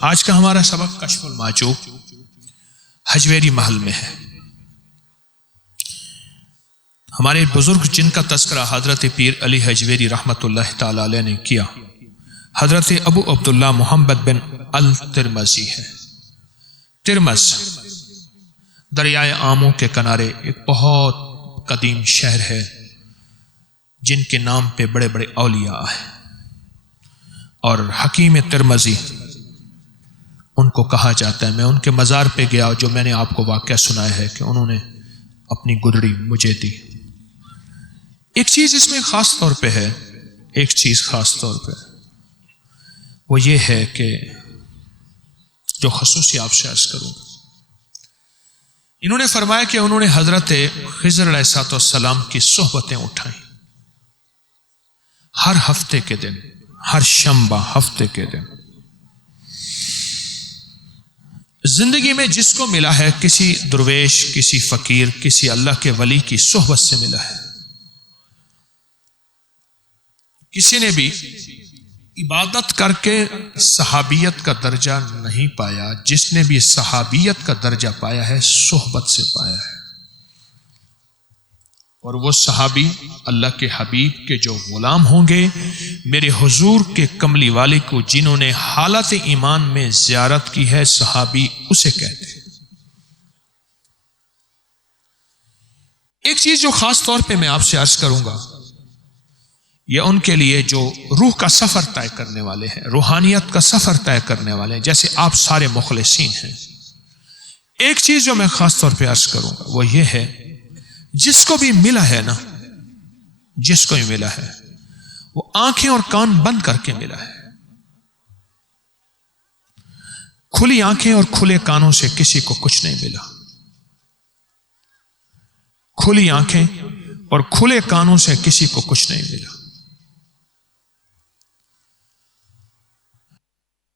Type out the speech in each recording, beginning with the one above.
آج کا ہمارا سبق کشف المعجوب حجویری محل میں ہے۔ ہمارے بزرگ جن کا تذکرہ حضرت پیر علی حجویری رحمۃ اللہ تعالی علیہ نے کیا، حضرت ابو عبداللہ محمد بن الترمذی ہے۔ ترمذ دریائے آمو کے کنارے ایک بہت قدیم شہر ہے جن کے نام پہ بڑے بڑے اولیاء ہیں، اور حکیم ترمذی ان کو کہا جاتا ہے۔ میں ان کے مزار پہ گیا، جو میں نے آپ کو واقعہ سنایا ہے کہ انہوں نے اپنی گدڑی مجھے دی۔ ایک چیز اس میں خاص طور پہ ہے، ایک چیز خاص طور پہ وہ یہ ہے کہ جو خصوصی آپ سے عرض کروں گا، انہوں نے فرمایا کہ انہوں نے حضرت خضر علیہ السلام کی صحبتیں اٹھائیں ہر ہفتے کے دن، ہر شنبہ ہفتے کے دن۔ زندگی میں جس کو ملا ہے، کسی درویش، کسی فقیر، کسی اللہ کے ولی کی صحبت سے ملا ہے۔ کسی نے بھی عبادت کر کے صحابیت کا درجہ نہیں پایا، جس نے بھی صحابیت کا درجہ پایا ہے صحبت سے پایا ہے۔ اور وہ صحابی اللہ کے حبیب کے جو غلام ہوں گے، میرے حضور کے کملی والے کو جنہوں نے حالت ایمان میں زیارت کی ہے، صحابی اسے کہتے ہیں۔ ایک چیز جو خاص طور پہ میں آپ سے عرض کروں گا، یہ ان کے لیے جو روح کا سفر طے کرنے والے ہیں، روحانیت کا سفر طے کرنے والے ہیں، جیسے آپ سارے مخلصین ہیں۔ ایک چیز جو میں خاص طور پہ عرض کروں گا وہ یہ ہے، جس کو بھی ملا ہے نا، جس کو بھی ملا ہے وہ آنکھیں اور کان بند کر کے ملا ہے۔ کھلی آنکھیں اور کھلے کانوں سے کسی کو کچھ نہیں ملا۔ کھلی آنکھیں اور کھلے کانوں سے کسی کو کچھ نہیں ملا۔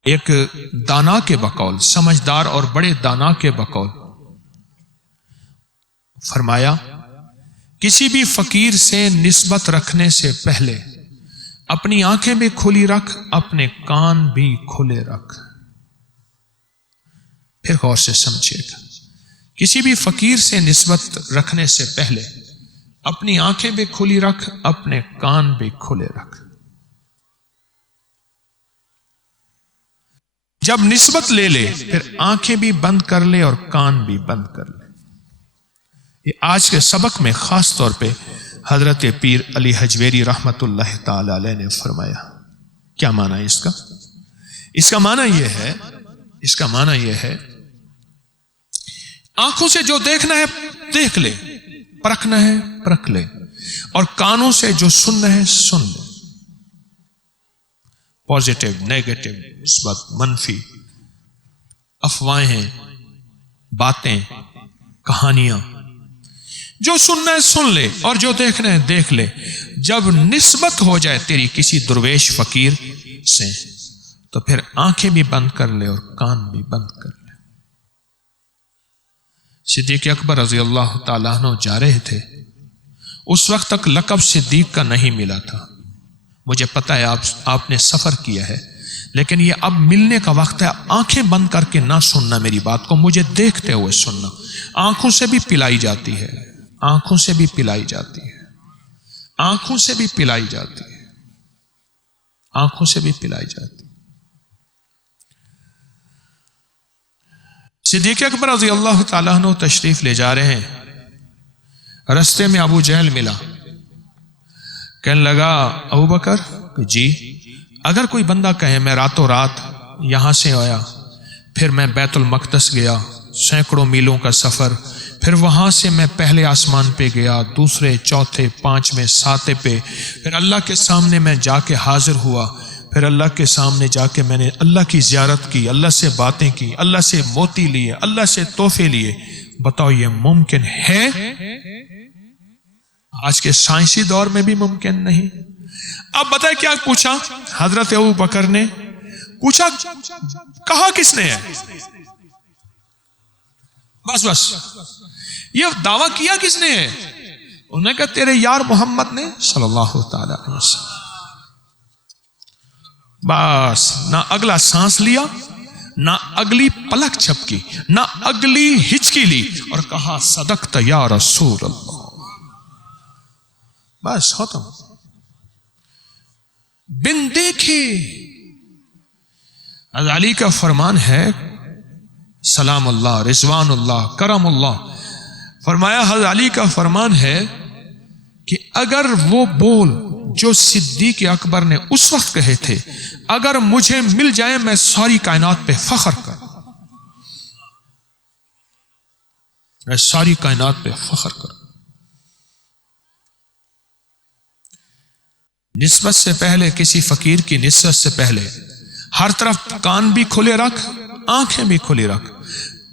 ایک دانا کے بقول، سمجھدار اور بڑے دانا کے بقول فرمایا، کسی بھی فقیر سے نسبت رکھنے سے پہلے اپنی آنکھیں بھی کھلی رکھ، اپنے کان بھی کھلے رکھ۔ پھر غور سے سمجھیے گا، کسی بھی فقیر سے نسبت رکھنے سے پہلے اپنی آنکھیں بھی کھلی رکھ، اپنے کان بھی کھلے رکھ۔ جب نسبت لے لے پھر آنکھیں بھی بند کر لے اور کان بھی بند کر لے۔ یہ آج کے سبق میں خاص طور پہ حضرت پیر علی حجویری رحمت اللہ تعالی علیہ نے فرمایا۔ کیا معنی ہے اس کا؟ اس کا معنی یہ ہے آنکھوں سے جو دیکھنا ہے دیکھ لے، پرکھنا ہے پرکھ لے، اور کانوں سے جو سننا ہے سن لے۔ پازیٹیو، نیگیٹو، مثبت، منفی، افواہیں، باتیں، کہانیاں، جو سننا ہے سن لے اور جو دیکھنا ہے دیکھ لے۔ جب نسبت ہو جائے تیری کسی درویش فقیر سے تو پھر آنکھیں بھی بند کر لے اور کان بھی بند کر لے۔ صدیق اکبر رضی اللہ تعالیٰ عنہ جا رہے تھے، اس وقت تک لقب صدیق کا نہیں ملا تھا۔ مجھے پتہ ہے آپ نے سفر کیا ہے، لیکن یہ اب ملنے کا وقت ہے۔ آنکھیں بند کر کے نہ سننا میری بات کو، مجھے دیکھتے ہوئے سننا۔ آنکھوں سے بھی پلائی جاتی ہے، آنکھوں سے بھی پلائی جاتی ہے، آنکھوں سے بھی پلائی جاتی ہے، آنکھوں سے بھی پلائی جاتی ہے۔ صدیق اکبر رضی اللہ تعالیٰ عنہ تشریف لے جا رہے ہیں، رستے میں ابو جہل ملا۔ کہنے لگا، ابو بکر کہ جی، اگر کوئی بندہ کہے میں راتوں رات یہاں سے آیا، پھر میں بیت المقدس گیا، سینکڑوں میلوں کا سفر، پھر وہاں سے میں پہلے آسمان پہ گیا، دوسرے، چوتھے، پانچویں، ساتویں پہ، پھر اللہ کے سامنے میں جا کے حاضر ہوا، پھر اللہ کے سامنے جا کے میں نے اللہ کی زیارت کی، اللہ سے باتیں کی، اللہ سے موتی لیے، اللہ سے تحفے لیے، بتاؤ یہ ممکن ہے؟ آج کے سائنسی دور میں بھی ممکن نہیں۔ اب بتائیں کیا پوچھا حضرت ابو بکر نے؟ پوچھا کہا کس نے ہے؟ بس یہ دعویٰ کیا کس نے ہے؟ انہوں نے کہا تیرے یار محمد نے صلی اللہ تعالی علیہ وسلم۔ بس نہ اگلا سانس لیا، نہ اگلی پلک چھپکی, نہ اگلی ہچکی لی, اور کہا صدقت یا رسول اللہ. بس ختم. بن دیکھے. حضرت علی کا فرمان ہے, سلام اللہ, رضوان اللہ, کرم اللہ, فرمایا حضرت علی کا فرمان ہے کہ اگر وہ بول جو صدیق اکبر نے اس وقت کہے تھے اگر مجھے مل جائے میں ساری کائنات پہ فخر کروں, میں ساری کائنات پہ فخر کروں. نسبت سے پہلے, کسی فقیر کی نسبت سے پہلے ہر طرف کان بھی کھلے رکھ, آنکھیں بھی کھلی رکھ,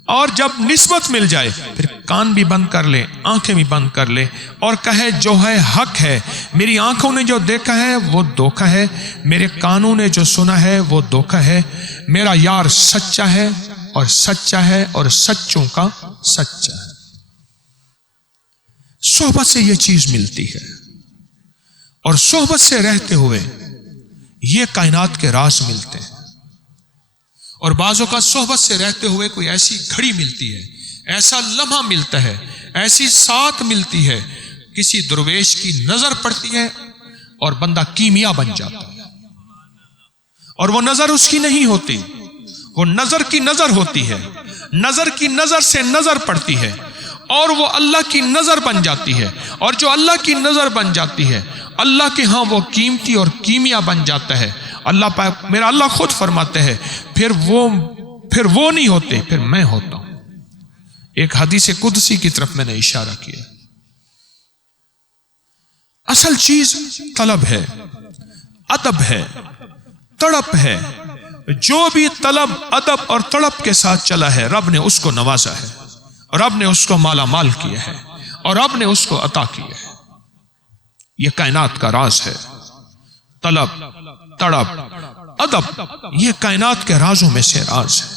اور جب نسبت مل جائے پھر کان بھی بند کر لے, آنکھیں بھی بند کر لے, اور کہے جو ہے حق ہے. میری آنکھوں نے جو دیکھا ہے وہ دھوکہ ہے, میرے کانوں نے جو سنا ہے وہ دھوکہ ہے, میرا یار سچا ہے اور سچا ہے اور سچوں کا سچا ہے. صحبت سے یہ چیز ملتی ہے, اور صحبت سے رہتے ہوئے یہ کائنات کے راز ملتے ہیں. اور بعضوں کا صحبت سے رہتے ہوئے کوئی ایسی گھڑی ملتی ہے, ایسا لمحہ ملتا ہے, ایسی ساتھ ملتی ہے, کسی درویش کی نظر پڑتی ہے اور بندہ کیمیا بن جاتا ہے. اور وہ نظر اس کی نہیں ہوتی, وہ نظر کی نظر ہوتی ہے, نظر کی نظر سے نظر پڑتی ہے اور وہ اللہ کی نظر بن جاتی ہے, اور جو اللہ کی نظر بن جاتی ہے اللہ کے ہاں وہ قیمتی اور کیمیا بن جاتا ہے. اللہ پاک, میرا اللہ خود فرماتے ہیں پھر وہ نہیں ہوتے, پھر میں ہوتا ہوں. ایک حدیث قدسی کی طرف میں نے اشارہ کیا. اصل چیز طلب ہے, ادب ہے, تڑپ ہے. جو بھی طلب, ادب اور تڑپ کے ساتھ چلا ہے رب نے اس کو نوازا ہے, رب نے اس کو مالا مال کیا ہے, اور رب نے اس کو عطا کیا ہے. یہ کائنات کا راز ہے. طلب, تڑپ, ادب, یہ کائنات کے رازوں میں سے راز ہے.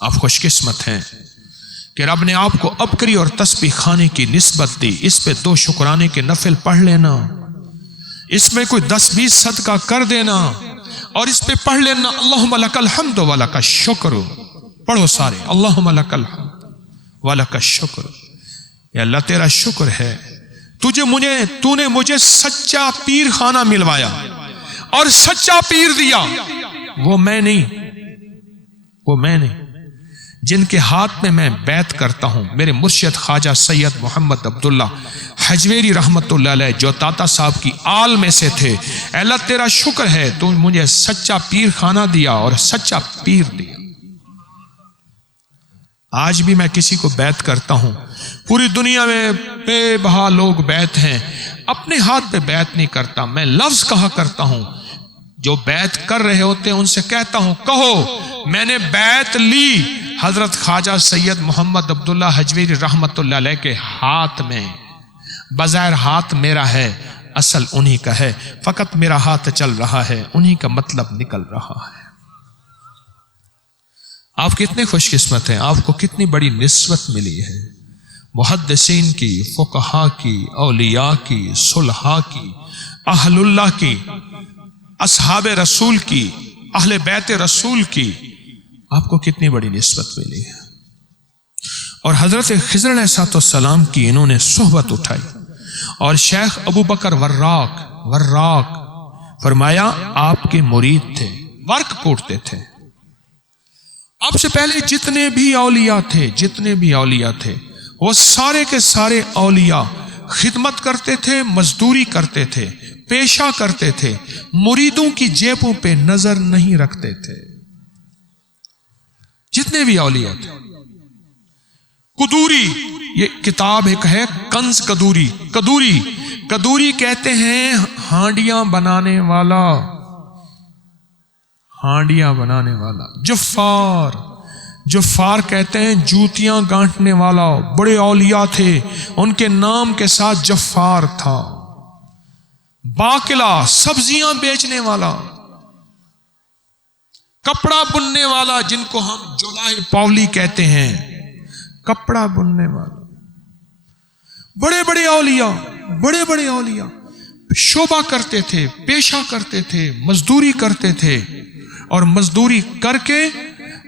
آپ خوش قسمت ہیں کہ رب نے آپ کو ابکری اور تسبیح خانے کی نسبت دی. اس پہ 2 شکرانے کے نفل پڑھ لینا, اس میں کوئی 10-20 صدقہ کر دینا, اور اس پہ پڑھ لینا اللہم لک الحمد و لک الشکر. پڑھو سارے, اللہم لک الحمد و لک الشکر. یا اللہ تیرا شکر ہے, تو نے مجھے سچا پیر خانہ ملوایا اور سچا پیر دیا. وہ میں نہیں جن کے ہاتھ میں میں بیعت کرتا ہوں, میرے مرشد خواجہ سید محمد عبداللہ حجویری رحمت اللہ علیہ جو تاتا صاحب کی آل میں سے تھے. اے اللہ تیرا شکر ہے تو مجھے سچا پیر خانہ دیا اور سچا پیر دیا. آج بھی میں کسی کو بیعت کرتا ہوں, پوری دنیا میں بے بہا لوگ بیعت ہیں, اپنے ہاتھ پہ بیعت نہیں کرتا. میں لفظ کہا کرتا ہوں, جو بیعت کر رہے ہوتے ہیں ان سے کہتا ہوں کہو میں نے بیعت لی حضرت خواجہ سید محمد عبداللہ حجویری رحمت اللہ علیہ کے ہاتھ میں. بظاہر ہاتھ میرا ہے, اصل انہی کا ہے, فقط میرا ہاتھ چل رہا ہے, انہی کا مطلب نکل رہا ہے. آپ کتنے خوش قسمت ہیں, آپ کو کتنی بڑی نسبت ملی ہے. محدثین کی, فقہا کی, اولیاء کی, صلحاء کی, اہل اللہ کی, اصحاب رسول کی, اہل بیت رسول کی, آپ کو کتنی بڑی نسبت ملی ہے. اور حضرت خضر علیہ السلام کی انہوں نے صحبت اٹھائی, اور شیخ ابو بکر وراق فرمایا آپ کے مرید تھے, ورق کوٹتے تھے. آپ سے پہلے جتنے بھی اولیاء تھے وہ سارے کے سارے اولیاء خدمت کرتے تھے, مزدوری کرتے تھے, پیشہ کرتے تھے, مریدوں کی جیبوں پہ نظر نہیں رکھتے تھے. جتنے بھی اولیاء تھے. قدوری, یہ کتاب ایک ہے کنز قدوری کہتے ہیں ہانڈیاں بنانے والا. جفار کہتے ہیں جوتیاں گانٹنے والا. بڑے اولیاء تھے, ان کے نام کے ساتھ جفار تھا. باقلا, سبزیاں بیچنے والا. کپڑا بننے والا, جن کو ہم جولائے پاولی کہتے ہیں, کپڑا بننے والا. بڑے بڑے اولیاء شعبہ کرتے تھے, پیشہ کرتے تھے, مزدوری کرتے تھے, اور مزدوری کر کے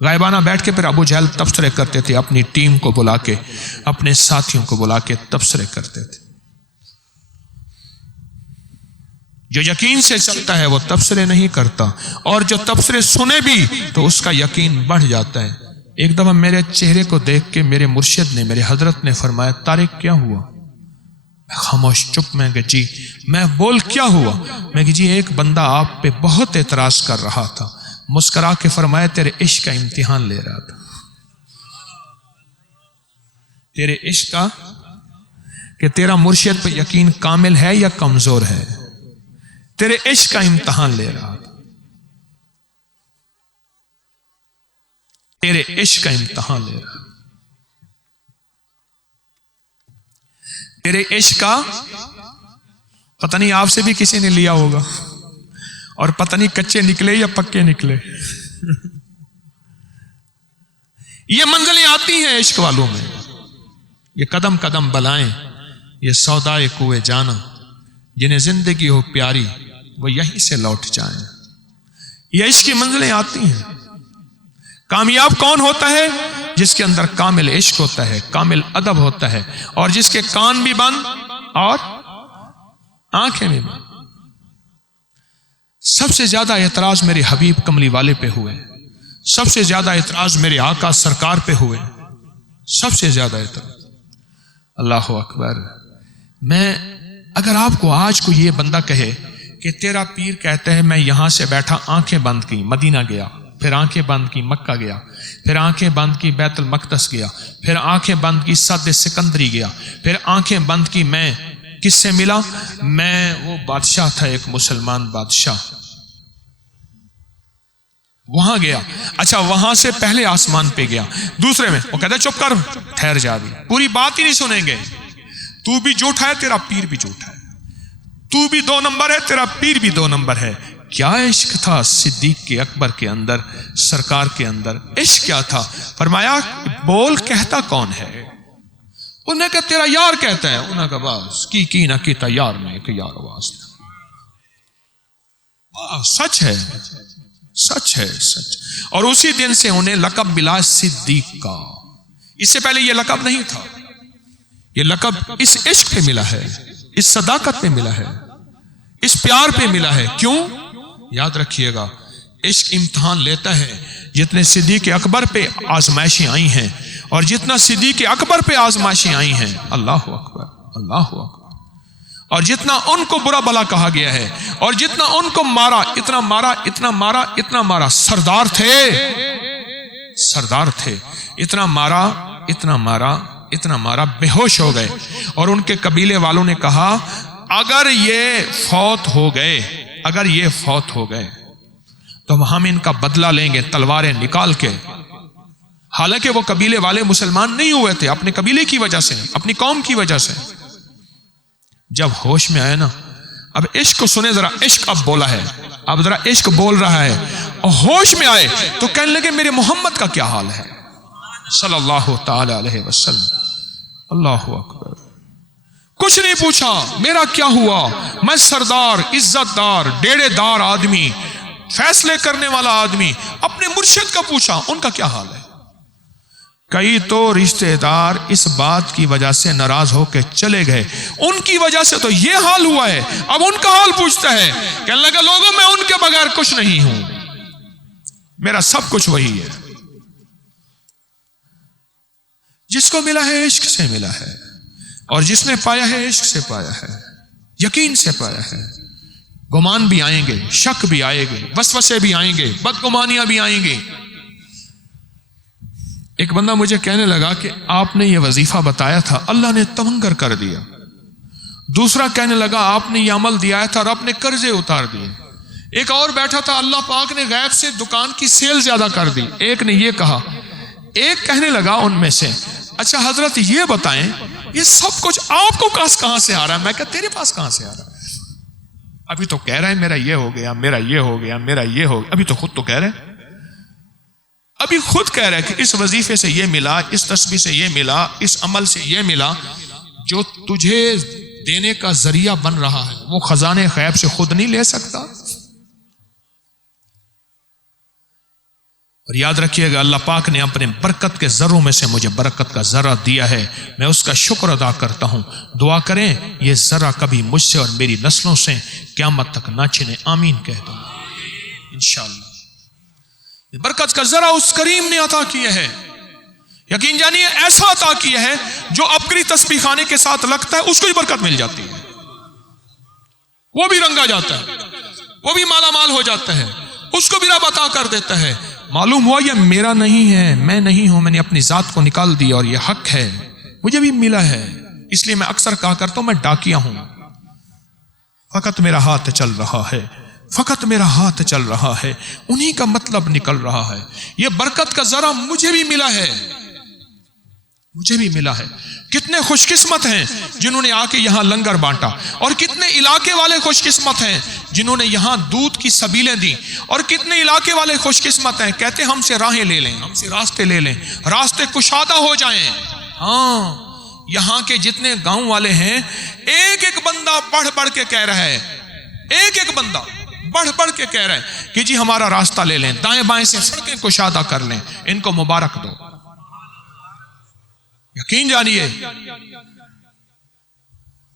غائبانہ بیٹھ کے پھر ابو جہل تبصرے کرتے تھے، اپنی ٹیم کو بلا کے، اپنے ساتھیوں کو بلا کے تبصرے کرتے تھے۔ جو یقین سے چلتا ہے وہ تبصرے نہیں کرتا، اور جو تبصرے سنے بھی تو اس کا یقین بڑھ جاتا ہے۔ ایک دفعہ میرے چہرے کو دیکھ کے میرے مرشد نے، میرے حضرت نے فرمایا، طارق کیا ہوا؟ میں خاموش چپ، میں کہ جی، میں بول کیا ہوا؟ میں کہ جی ایک بندہ آپ پہ بہت اعتراض کر رہا تھا، مسکرا کے فرمایا تیرے عشق کا امتحان لے رہا تھا، تیرے عشق کا، کہ تیرا مرشد پہ یقین کامل ہے یا کمزور ہے، تیرے عشق کا امتحان لے رہا تھا، تیرے عشق کا امتحان لے رہا، تیرے عشق کا پتہ نہیں آپ سے بھی کسی نے لیا ہوگا، اور پتہ نہیں کچے نکلے یا پکے نکلے۔ یہ منزلیں آتی ہیں عشق والوں میں، یہ قدم قدم بلائیں، یہ سودائے کوئے جانا، جنہیں زندگی ہو پیاری وہ یہیں سے لوٹ جائیں۔ یہ عشق کی منزلیں آتی ہیں۔ کامیاب کون ہوتا ہے؟ جس کے اندر کامل عشق ہوتا ہے، کامل ادب ہوتا ہے، اور جس کے کان بھی بند اور آنکھیں بھی بند۔ سب سے زیادہ اعتراض میرے حبیب کملی والے پہ ہوئے، سب سے زیادہ اعتراض میرے آقا سرکار پہ ہوئے، سب سے زیادہ اعتراض۔ اللہ اکبر۔ میں اگر آپ کو آج کو یہ بندہ کہے کہ تیرا پیر کہتا ہے میں یہاں سے بیٹھا آنکھیں بند کی مدینہ گیا، پھر آنکھیں بند کی مکہ گیا، پھر آنکھیں بند کی بیت المقدس گیا، پھر آنکھیں بند کی سد سکندری گیا، پھر آنکھیں بند کی میں کس سے ملا؟ میں وہ بادشاہ تھا، ایک مسلمان بادشاہ، وہاں گیا، اچھا وہاں سے پہلے آسمان پہ گیا، دوسرے میں وہ کہتا ہے چپ کر، ٹھہر جا بھی، پوری بات ہی نہیں سنیں گے، تو بھی جھوٹا ہے تیرا پیر بھی جھوٹا ہے، تو بھی 2 نمبر ہے تیرا پیر بھی 2 نمبر ہے۔ کیا عشق تھا صدیق کے اکبر کے اندر، سرکار کے اندر؟ عشق کیا تھا؟ فرمایا بول کہتا کون ہے؟ انہوں نے کہا تیرا یار کہتا ہے، انہوں نے کہا بس کی نہ کیتا یار میں ایک یار آواز، سچ ہے، سچ ہے، سچ۔ اور اسی دن سے انہیں لقب ملا صدیق کا، اس سے پہلے یہ لقب نہیں تھا، یہ لقب اس عشق پہ ملا ہے، اس صداقت پہ ملا ہے، اس پیار پہ ملا ہے۔ کیوں؟ یاد رکھیے گا، عشق امتحان لیتا ہے۔ جتنے صدیق اکبر پہ آزمائشیں آئی ہیں، اور جتنا صدیق اکبر پہ آزمائشیں آئی ہیں، اللہ اکبر، اللہ اکبر، اور جتنا ان کو برا بلا کہا گیا ہے، اور جتنا ان کو مارا، اتنا مارا، اتنا مارا، اتنا مارا، سردار تھے، سردار تھے، اتنا مارا، اتنا مارا، اتنا مارا، بے ہوش ہو گئے۔ اور ان کے قبیلے والوں نے کہا اگر یہ فوت ہو گئے، اگر یہ فوت ہو گئے تو ہم ان کا بدلہ لیں گے تلواریں نکال کے۔ حالانکہ وہ قبیلے والے مسلمان نہیں ہوئے تھے، اپنے قبیلے کی وجہ سے، اپنی قوم کی وجہ سے۔ جب ہوش میں آئے نا، اب عشق کو سنے ذرا، عشق اب بولا ہے، اب ذرا عشق بول رہا ہے، اور ہوش میں آئے تو کہنے لگے میرے محمد کا کیا حال ہے صلی اللہ تعالی علیہ وسلم۔ اللہ اکبر۔ کچھ نہیں پوچھا میرا کیا ہوا، میں سردار، عزت دار، ڈیڑے دار آدمی، فیصلے کرنے والا آدمی، اپنے مرشد کا پوچھا ان کا کیا حال ہے۔ کئی تو رشتہ دار اس بات کی وجہ سے ناراض ہو کے چلے گئے، ان کی وجہ سے تو یہ حال ہوا ہے، اب ان کا حال پوچھتا ہے، کہنے لگا لوگوں میں ان کے بغیر کچھ نہیں ہوں، میرا سب کچھ وہی ہے۔ جس کو ملا ہے عشق سے ملا ہے، اور جس نے پایا ہے عشق سے پایا ہے، یقین سے پایا ہے۔ گمان بھی آئیں گے، شک بھی آئے گے، وسوسے بھی آئیں گے، بدگمانیاں بھی آئیں گی۔ ایک بندہ مجھے کہنے لگا کہ آپ نے یہ وظیفہ بتایا تھا، اللہ نے تمنگر کر دیا۔ دوسرا کہنے لگا آپ نے یہ عمل دیا تھا اور اپنے قرضے اتار دیے۔ ایک اور بیٹھا تھا، اللہ پاک نے غیب سے دکان کی سیل زیادہ کر دی۔ ایک نے یہ کہا، ایک کہنے لگا ان میں سے اچھا حضرت یہ بتائیں یہ سب کچھ آپ کو کہاں سے آ رہا ہے؟ میں کہا تیرے پاس کہاں سے آ رہا ہے؟ ابھی تو کہہ رہے ہیں میرا یہ ہو گیا، میرا یہ ہو گیا، میرا یہ ہو گیا، ابھی تو خود تو کہہ رہے ہیں، ابھی خود کہہ رہے ہیں کہ اس وظیفے سے یہ ملا، اس تسبیح سے یہ ملا، اس عمل سے یہ ملا۔ جو تجھے دینے کا ذریعہ بن رہا ہے وہ خزانے غیب سے خود نہیں لے سکتا؟ اور یاد رکھیے گا اللہ پاک نے اپنے برکت کے ذروں میں سے مجھے برکت کا ذرہ دیا ہے، میں اس کا شکر ادا کرتا ہوں۔ دعا کریں یہ ذرہ کبھی مجھ سے اور میری نسلوں سے قیامت تک نہ چھنے، آمین کہہ دوں انشاءاللہ۔ برکت کا ذرہ اس کریم نے عطا کیا ہے، یقین جانیے ایسا عطا کیا ہے جو اپنی تسبیح خانے کے ساتھ لگتا ہے اس کو ہی برکت مل جاتی ہے، وہ بھی رنگا جاتا ہے، وہ بھی مالا مال ہو جاتا ہے، اس کو بھی رب عطا کر دیتا ہے۔ معلوم ہوا یہ میرا نہیں ہے، میں نہیں ہوں، میں نے اپنی ذات کو نکال دیا اور یہ حق ہے، مجھے بھی ملا ہے، اس لیے میں اکثر کہا کرتا ہوں میں ڈاکیا ہوں، فقط میرا ہاتھ چل رہا ہے، فقط میرا ہاتھ چل رہا ہے، انہی کا مطلب نکل رہا ہے۔ یہ برکت کا ذرہ مجھے بھی ملا ہے، مجھے بھی ملا ہے۔ کتنے خوش قسمت ہیں جنہوں نے آ کے یہاں لنگر بانٹا، اور کتنے علاقے والے خوش قسمت ہیں جنہوں نے یہاں دودھ کی سبیلیں دی، اور کتنے علاقے والے خوش قسمت ہیں کہتے ہیں ہم سے راہیں لے لیں، ہم سے راستے لے لیں، راستے کشادہ ہو جائیں۔ ہاں یہاں کے جتنے گاؤں والے ہیں ایک ایک بندہ بڑھ بڑھ کے کہہ رہا ہے، ایک ایک بندہ بڑھ بڑھ کے کہہ رہا ہے کہ جی ہمارا راستہ لے لیں، دائیں بائیں سے سڑکیں کشادہ کر لیں، ان کو مبارک دو۔ یقین جانیے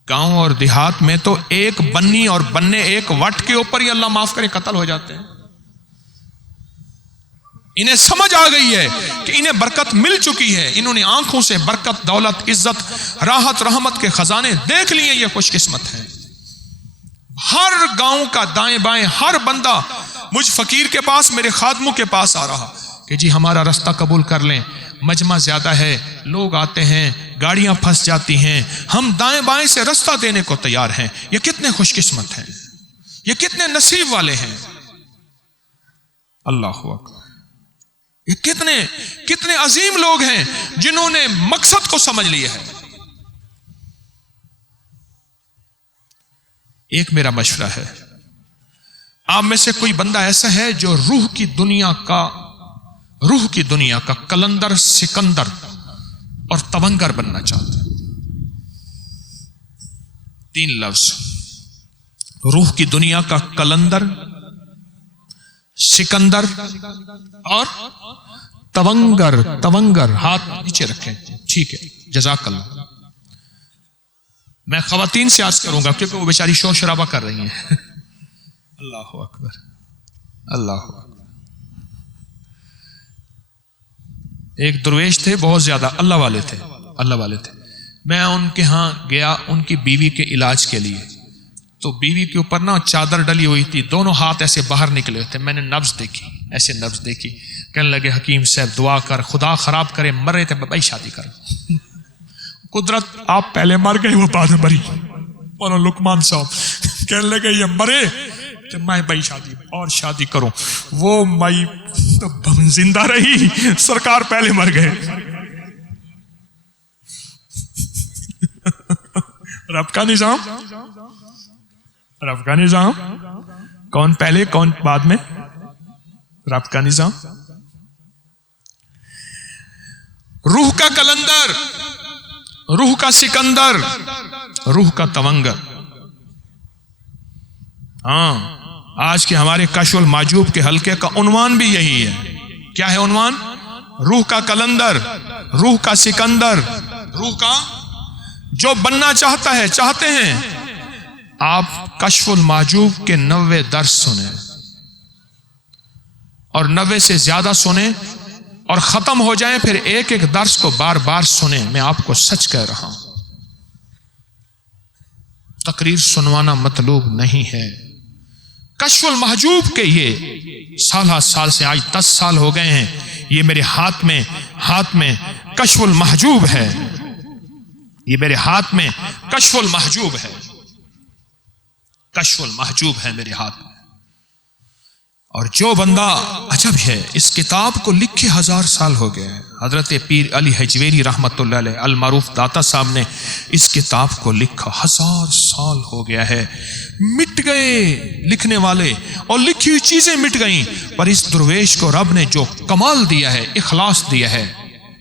گاؤں اور دیہات میں تو ایک بنی اور بننے ایک وٹ کے اوپر ہی اللہ معاف کرے قتل ہو جاتے ہیں۔ انہیں سمجھ آ گئی ہے کہ انہیں برکت مل چکی ہے، انہوں نے آنکھوں سے برکت، دولت، عزت، راحت، رحمت کے خزانے دیکھ لیے، یہ خوش قسمت ہے۔ ہر گاؤں کا دائیں بائیں ہر بندہ مجھ فقیر کے پاس، میرے خادموں کے پاس آ رہا کہ جی ہمارا رستہ قبول کر لیں، مجمع زیادہ ہے، لوگ آتے ہیں، گاڑیاں پھنس جاتی ہیں، ہم دائیں بائیں سے رستہ دینے کو تیار ہیں۔ یہ کتنے خوش قسمت ہیں، یہ کتنے نصیب والے ہیں، اللہ اکبر۔ یہ کتنے عظیم لوگ ہیں جنہوں نے مقصد کو سمجھ لیا ہے۔ ایک میرا مشورہ ہے، آپ میں سے کوئی بندہ ایسا ہے جو روح کی دنیا کا کلندر، سکندر اور تونگر بننا چاہتا ہے؟ 3 لفظ، روح کی دنیا کا کلندر، سکندر اور تونگر۔ ہاتھ نیچے رکھیں، ٹھیک ہے، جزاک اللہ۔ میں خواتین سے عرض کروں گا کیونکہ وہ بیچاری شور شرابہ کر رہی ہیں۔ اللہ اکبر، اللہ اکبر۔ ایک درویش تھے، بہت زیادہ اللہ والے تھے، میں ان کے ہاں گیا ان کی بیوی کے علاج کے لیے، تو بیوی کے اوپر نا چادر ڈلی ہوئی تھی، دونوں ہاتھ ایسے باہر نکلے تھے، میں نے نبض دیکھی، ایسے نبض دیکھی، کہنے لگے حکیم صاحب دعا کر، خدا خراب کرے، مر رہے تھے، بھائی شادی کر۔ قدرت آپ پہلے مر گئے، وہ بعد میں مری۔ مولانا لقمان صاحب کہنے لگے یہ مرے تو میں بھائی شادی کروں، وہ مائی زندہ رہی، سرکار پہلے مر گئے۔ رب کا نظام، کون پہلے کون بعد میں، رب کا نظام۔ روح کا کلندر، روح کا سکندر، روح کا تونگر۔ ہاں آج کے ہمارے کشف المحجوب کے حلقے کا عنوان بھی یہی ہے۔ کیا ہے عنوان؟ روح کا کلندر، روح کا سکندر، روح کا جو بننا چاہتے ہیں۔ آپ کشف المحجوب کے 90 درس سنیں اور 90 سے زیادہ سنیں اور ختم ہو جائیں، پھر ایک ایک درس کو بار بار سنیں۔ میں آپ کو سچ کہہ رہا ہوں، تقریر سنوانا مطلوب نہیں ہے۔ کشف المحجوب کے یہ سال سے، آج 10 سال ہو گئے ہیں، یہ میرے ہاتھ میں کشف المحجوب ہے، یہ میرے ہاتھ میں کشف المحجوب ہے، کشف المحجوب ہے میرے ہاتھ میں۔ اور جو بندہ عجب ہے، اس کتاب کو لکھے 1000 سال ہو گئے ہیں۔ حضرت پیر علی حجویری رحمت اللہ علیہ المعروف داتا صاحب نے اس کتاب کو لکھا، 1000 سال ہو گیا ہے۔ مٹ گئے لکھنے والے اور لکھی ہوئی چیزیں مٹ گئیں، پر اس درویش کو رب نے جو کمال دیا ہے، اخلاص دیا ہے،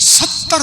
70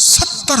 70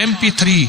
MP3,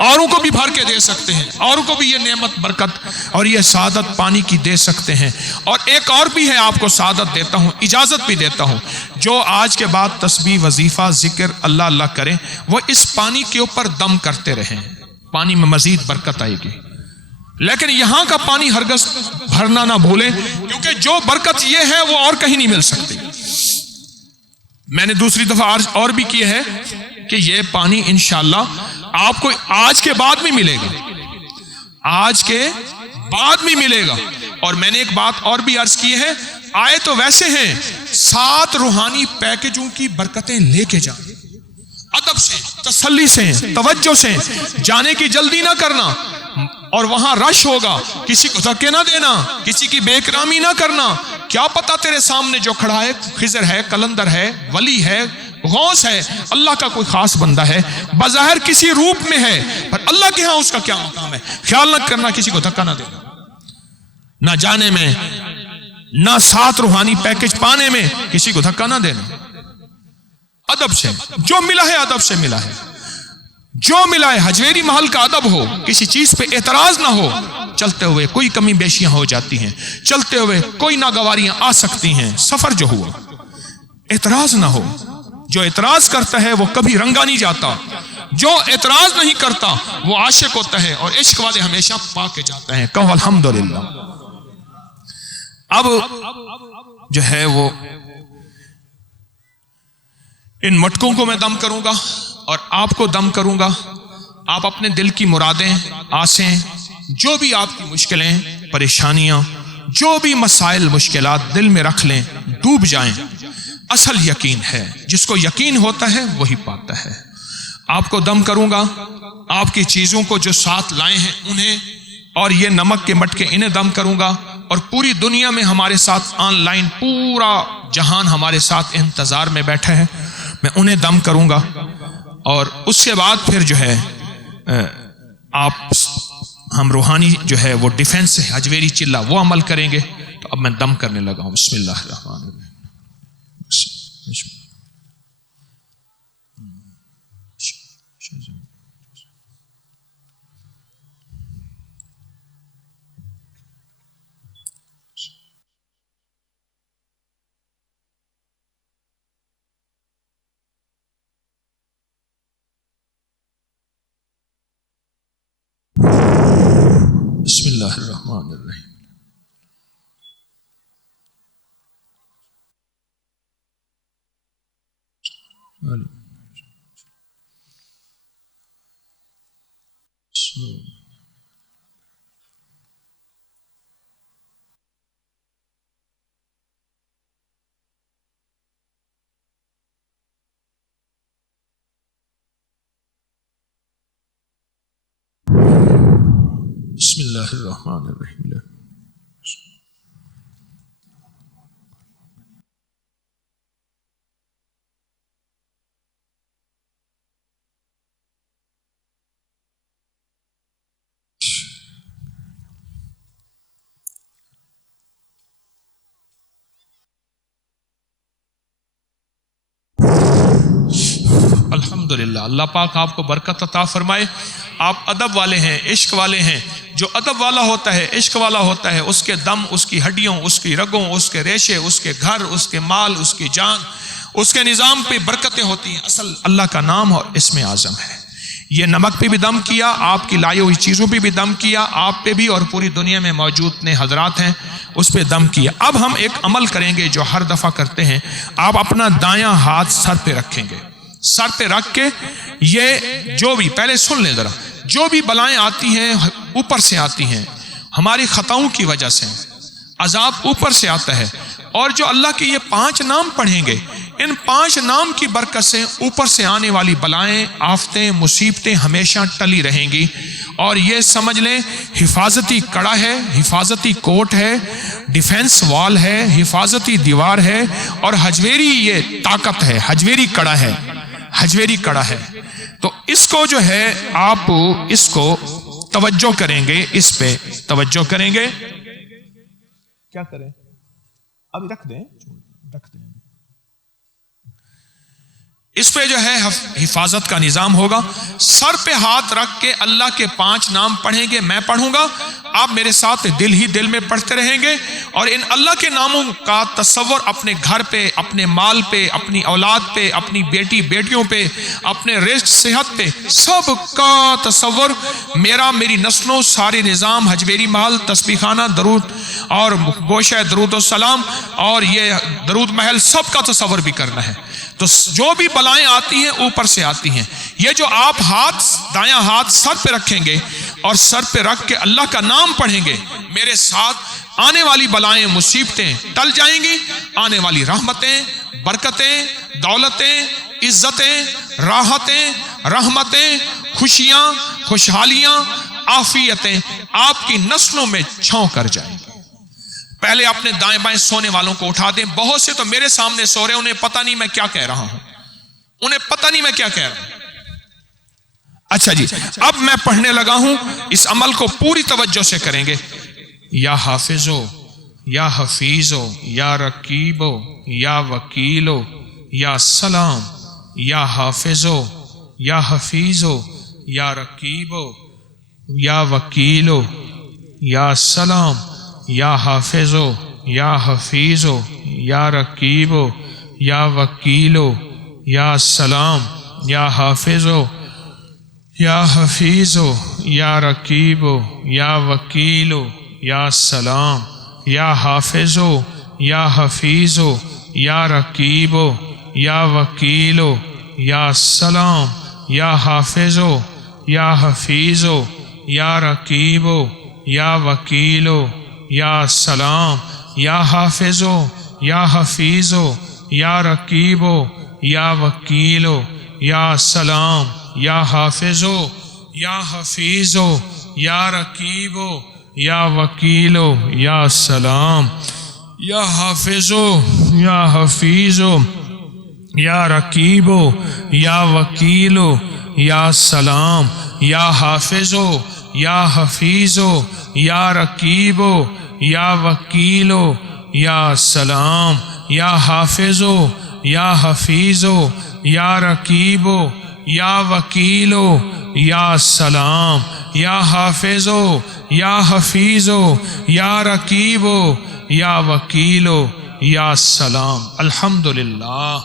اوروں کو بھی بھر کے دے سکتے ہیں، اوروں کو بھی یہ نعمت برکت اور یہ سعادت پانی کی دے سکتے ہیں۔ اور ایک اور بھی ہے، آپ کو سعادت دیتا ہوں، اجازت بھی دیتا ہوں، جو آج کے بعد تسبیح وظیفہ ذکر اللہ اللہ کریں، وہ اس پانی کے اوپر دم کرتے رہیں، پانی میں مزید برکت آئے گی۔ لیکن یہاں کا پانی ہرگز بھرنا نہ بھولیں، کیونکہ جو برکت یہ ہے وہ اور کہیں نہیں مل سکتی۔ میں نے دوسری دفعہ عرض اور بھی کی ہے کہ یہ پانی انشاءاللہ آپ کو آج کے بعد بھی ملے گا، آج کے بعد بھی ملے گا۔ اور میں نے ایک بات اور بھی عرض کی ہے، آئے تو ویسے ہیں، 7 روحانی پیکجوں کی برکتیں لے کے جائیں، ادب سے، تسلی سے، توجہ سے، جانے کی جلدی نہ کرنا۔ اور وہاں رش ہوگا، کسی کو دھکے نہ دینا، کسی کی بے اکرامی نہ کرنا۔ کیا پتا تیرے سامنے جو کھڑا ہے خضر ہے، کلندر ہے، ولی ہے، غوث ہے، اللہ کا کوئی خاص بندہ ہے، بظاہر کسی روپ میں ہے، پر اللہ کے ہاں اس کا کیا مقام ہے۔ خیال نہ کرنا، کسی کو دھکا نہ دینا، نہ جانے میں، نہ 7 روحانی پیکج پانے میں کسی کو دھکا نہ دینا، ادب سے، جو ملا ہے ادب سے ملا ہے، جو ملا ہے۔ حجویری محل کا ادب ہو، کسی چیز پہ اعتراض نہ ہو، چلتے ہوئے کوئی کمی بیشیاں ہو جاتی ہیں، چلتے ہوئے کوئی ناگواریاں آ سکتی ہیں، سفر جو ہوا اعتراض نہ ہو۔ جو اعتراض کرتا ہے وہ کبھی رنگا نہیں جاتا، جو اعتراض نہیں کرتا وہ عاشق ہوتا ہے، اور عشق والے ہمیشہ پا کے جاتے ہیں۔ کہو الحمدللہ۔ اب جو ہے وہ ان مٹکوں کو میں دم کروں گا اور آپ کو دم کروں گا۔ آپ اپنے دل کی مرادیں، آسیں، جو بھی آپ کی مشکلیں، پریشانیاں، جو بھی مسائل مشکلات دل میں رکھ لیں، ڈوب جائیں۔ اصل یقین ہے، جس کو یقین ہوتا ہے وہی پاتا ہے۔ آپ کو دم کروں گا، آپ کی چیزوں کو جو ساتھ لائے ہیں انہیں، اور یہ نمک کے مٹکے انہیں دم کروں گا، اور پوری دنیا میں ہمارے ساتھ آن لائن پورا جہان ہمارے ساتھ انتظار میں بیٹھا ہے، میں انہیں دم کروں گا۔ اور اس کے بعد پھر جو ہے ہم روحانی جو ہے وہ ڈیفنس حجویری چلہ وہ عمل کریں گے۔ تو اب میں دم کرنے لگا ہوں۔ بسم اللہ الرحمن الرحیم۔ بسم اللہ الرحمن الرحیم۔ بسم اللہ الرحمن الرحیم۔ الحمدللہ، اللہ پاک آپ کو برکت عطا فرمائے۔ آپ ادب والے ہیں، عشق والے ہیں۔ جو ادب والا ہوتا ہے، عشق والا ہوتا ہے، اس کے دم، اس کی ہڈیوں، اس کی رگوں، اس کے ریشے، اس کے گھر، اس کے مال، اس کی جان، اس کے نظام پہ برکتیں ہوتی ہیں۔ اصل اللہ کا نام اور اسم اعظم ہے۔ یہ نمک پہ بھی دم کیا، آپ کی لائی ہوئی چیزوں پہ بھی دم کیا، آپ پہ بھی اور پوری دنیا میں موجود اتنے حضرات ہیں اس پہ دم کیا۔ اب ہم ایک عمل کریں گے جو ہر دفعہ کرتے ہیں۔ آپ اپنا دایاں ہاتھ سر پہ رکھیں گے، سر پہ رکھ کے یہ جو بھی، پہلے سن لیں ذرا، جو بھی بلائیں آتی ہیں اوپر سے آتی ہیں، ہماری خطاؤں کی وجہ سے عذاب اوپر سے آتا ہے، اور جو اللہ کے یہ 5 نام پڑھیں گے، ان 5 نام کی برکت سے اوپر سے آنے والی بلائیں، آفتیں، مصیبتیں ہمیشہ ٹلی رہیں گی۔ اور یہ سمجھ لیں حفاظتی کڑا ہے، حفاظتی کوٹ ہے، ڈیفنس وال ہے، حفاظتی دیوار ہے، اور حجویری یہ طاقت ہے، حجویری کڑا ہے، حجویری کڑا ہے۔ تو اس کو جو ہے آپ اس کو توجہ کریں گے، اس پہ توجہ کریں گے۔ کیا کریں؟ ابھی رکھ دیں، رکھ دیں۔ اس پہ جو ہے حفاظت کا نظام ہوگا. سر پہ ہاتھ رکھ کے اللہ کے 5 نام پڑھیں گے، میں پڑھوں گا، آپ میرے ساتھ دل ہی دل میں پڑھتے رہیں گے، اور ان اللہ کے ناموں کا تصور اپنے گھر پہ، اپنے مال پہ، اپنی اولاد پہ، اپنی بیٹی بیٹیوں پہ، اپنے رزق صحت پہ، سب کا تصور میری نسلوں، سارے نظام، حجویری محل، تسبیح خانہ، درود اور گوشہ درود و سلام اور یہ درود محل، سب کا تصور بھی کرنا ہے. تو جو بھی بلائیں آتی ہیں اوپر سے آتی ہیں. یہ جو آپ دایاں ہاتھ سر پہ رکھیں گے اور سر پہ رکھ کے اللہ کا نام پڑھیں گے، میرے ساتھ آنے والی بلائیں مصیبتیں ٹل جائیں گی، آنے والی رحمتیں، برکتیں، دولتیں، عزتیں، راحتیں، رحمتیں، خوشیاں، خوشحالیاں، عافیتیں آپ کی نسلوں میں چھاؤں کر جائیں گی. پہلے اپنے دائیں بائیں سونے والوں کو اٹھا دیں. بہت سے تو میرے سامنے سو رہے ہیں، انہیں پتہ نہیں میں کیا کہہ رہا ہوں، انہیں پتہ نہیں میں کیا کہہ رہا ہوں. اچھا جی، اب میں پڑھنے لگا ہوں، اس عمل کو پوری توجہ سے کریں گے. یا حافظو، یا حفیظو، یا رقیبو، یا وکیلو، یا سلام. یا حافظو، یا حفیظو، یا رقیبو، یا وکیلو، یا سلام. یا حافظو، یا حفیظو، یا رقیبو، یا وکیلو، یا سلام. یا حافظو، یا حفیظو، یا رقیبو، یا وکیلو، یا سلام. یا حافظو، یا حفیظو، یا رقیبو، یا وکیلو، یا سلام. یا حافظو، یا حفیظو، یا رقیبو، یا وکیلو، یا سلام. یا حافظو، یا حفیظو، یا رقیبو، یا وکیلو، یا سلام. یا حافظو، یا حفیظو، یا رقیبو، یا وکیلو، یا سلام. یا حافظو، یا حفیظو، یا رقیبو، یا وکیلو، یا سلام. یا حافظو، یا حفیظو، یا رقیبو، یا وکیلو، یا سلام. یا حافظو، یا حفیظو، یا رقیبو، یا وکیلو، یا سلام. یا حافظو، یا حفیظو، یا رقیبو، یا وکیلو، یا سلام. الحمدللہ.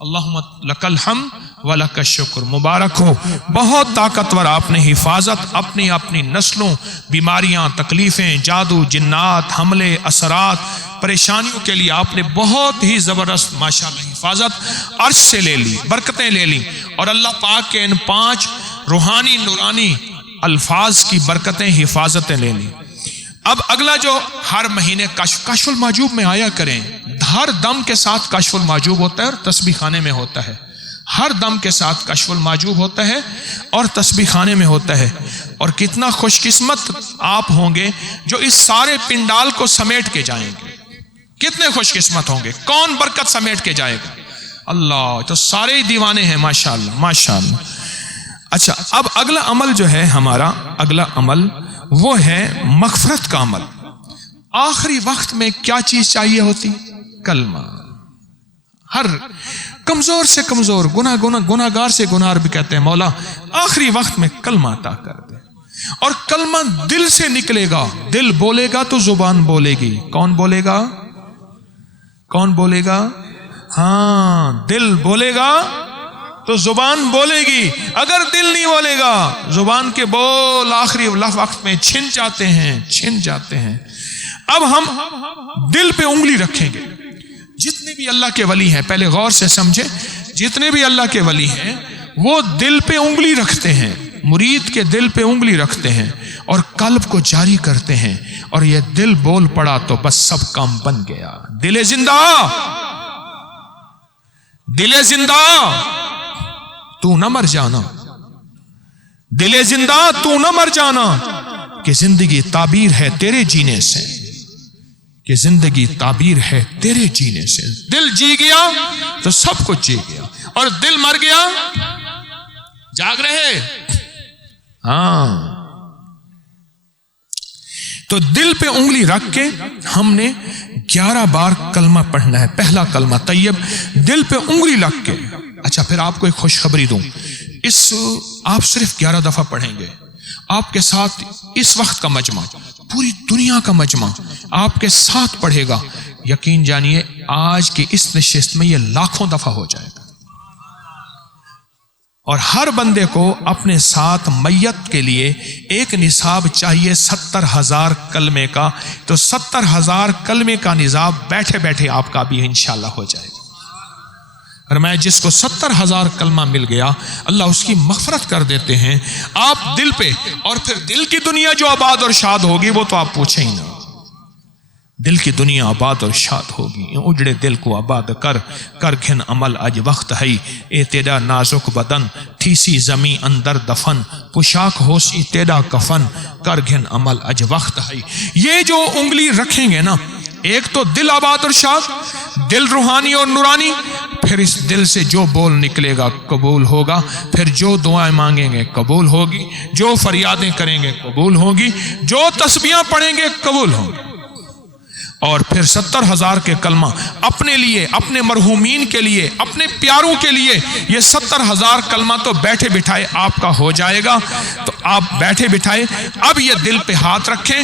اللہم لک الحمد ولک الشکر. مبارک ہو، بہت طاقتور آپ نے حفاظت اپنی نسلوں، بیماریاں، تکلیفیں، جادو، جنات، حملے، اثرات، پریشانیوں کے لیے آپ نے بہت ہی زبردست ماشاءاللہ حفاظت عرش سے لے لی، برکتیں لے لی، اور اللہ پاک کے ان 5 روحانی نورانی الفاظ کی برکتیں، حفاظتیں لے لی. اب اگلا جو ہر مہینے کشف المحجوب میں آیا کریں. ہر دم کے ساتھ کشف المحجوب ہوتا ہے اور تسبیح خانے میں ہوتا ہے. ہر دم کے ساتھ کشف المحجوب ہوتا ہے اور تسبیح خانے میں ہوتا ہے. اور کتنا خوش قسمت آپ ہوں گے جو اس سارے پنڈال کو سمیٹ کے جائیں گے. کتنے خوش قسمت ہوں گے. کون برکت سمیٹ کے جائے گا؟ اللہ. تو سارے ہی دیوانے ہیں ماشاءاللہ ماشاءاللہ. اچھا، اب اگلا عمل جو ہے ہمارا، اگلا عمل وہ ہے مغفرت کا عمل. آخری وقت میں کیا چیز چاہیے ہوتی؟ کلمہ. ہر کمزور سے کمزور، گناہگار سے گناہگار بھی کہتے ہیں مولا آخری وقت میں کلمہ عطا کر دے. اور کلمہ دل سے نکلے گا. دل بولے گا تو زبان بولے گی. کون بولے گا؟ کون بولے گا؟ ہاں، دل بولے گا تو زبان بولے گی. اگر دل نہیں بولے گا، زبان کے بول آخری وقت میں چھن جاتے ہیں. اب ہم دل پہ انگلی رکھیں گے. جتنے بھی اللہ کے ولی ہیں، پہلے غور سے سمجھے، جتنے بھی اللہ کے ولی ہیں وہ دل پہ انگلی رکھتے ہیں. مرید کے دل پہ انگلی رکھتے ہیں اور قلب کو جاری کرتے ہیں، اور یہ دل بول پڑا تو بس سب کام بن گیا. دل زندہ، دل زندہ تو نہ مر جانا، دل زندہ تو نہ مر جانا، کہ زندگی تعبیر ہے تیرے جینے سے، کہ زندگی تعبیر ہے تیرے جینے سے. دل جی گیا تو سب کچھ جی گیا، اور دل مر گیا جاگ رہے. ہاں، تو دل پہ انگلی رکھ کے ہم نے 11 بار کلمہ پڑھنا ہے. پہلا کلمہ طیب، دل پہ انگلی رکھ کے. اچھا پھر آپ کو ایک خوشخبری دوں، آپ صرف 11 دفعہ پڑھیں گے، آپ کے ساتھ اس وقت کا مجمع، پوری دنیا کا مجمع آپ کے ساتھ پڑھے گا، یقین جانیے آج کی اس نشست میں یہ لاکھوں دفعہ ہو جائے گا۔ اور ہر بندے کو اپنے ساتھ میت کے لیے ایک نصاب چاہیے 70,000 کلمے کا، تو 70,000 کلمے کا نصاب بیٹھے بیٹھے آپ کا بھی انشاءاللہ ہو جائے گا۔ اور میں جس کو 70,000 کلمہ مل گیا اللہ اس کی مغفرت کر دیتے ہیں آپ دل پہ، اور پھر دل کی دنیا جو آباد اور شاد ہوگی وہ تو آپ پوچھیں ہی نہ، دل کی دنیا آباد اور شاد ہوگی۔ اجڑے دل کو آباد کر گھن عمل اج وقت ہے، اے تیرا نازک بدن تھی سی زمین اندر دفن، پوشاک ہو سی تیرا کفن کر گھن عمل اج وقت ہے۔ یہ جو انگلی رکھیں گے نا، ایک تو دل آباد اور شاد، دل روحانی اور نورانی، پھر اس دل سے جو بول نکلے گا قبول ہوگا، پھر جو دعائیں مانگیں گے قبول ہوگی، جو فریادیں کریں گے قبول ہوگی، جو تسبیحاں پڑھیں گے قبول ہوگی۔ اور پھر 70,000 کے کلمہ اپنے لیے، اپنے مرحومین کے لیے، اپنے پیاروں کے لیے، یہ 70,000 کلمہ تو بیٹھے بٹھائے آپ کا ہو جائے گا۔ تو آپ بیٹھے بٹھائے اب یہ دل پہ ہاتھ رکھیں،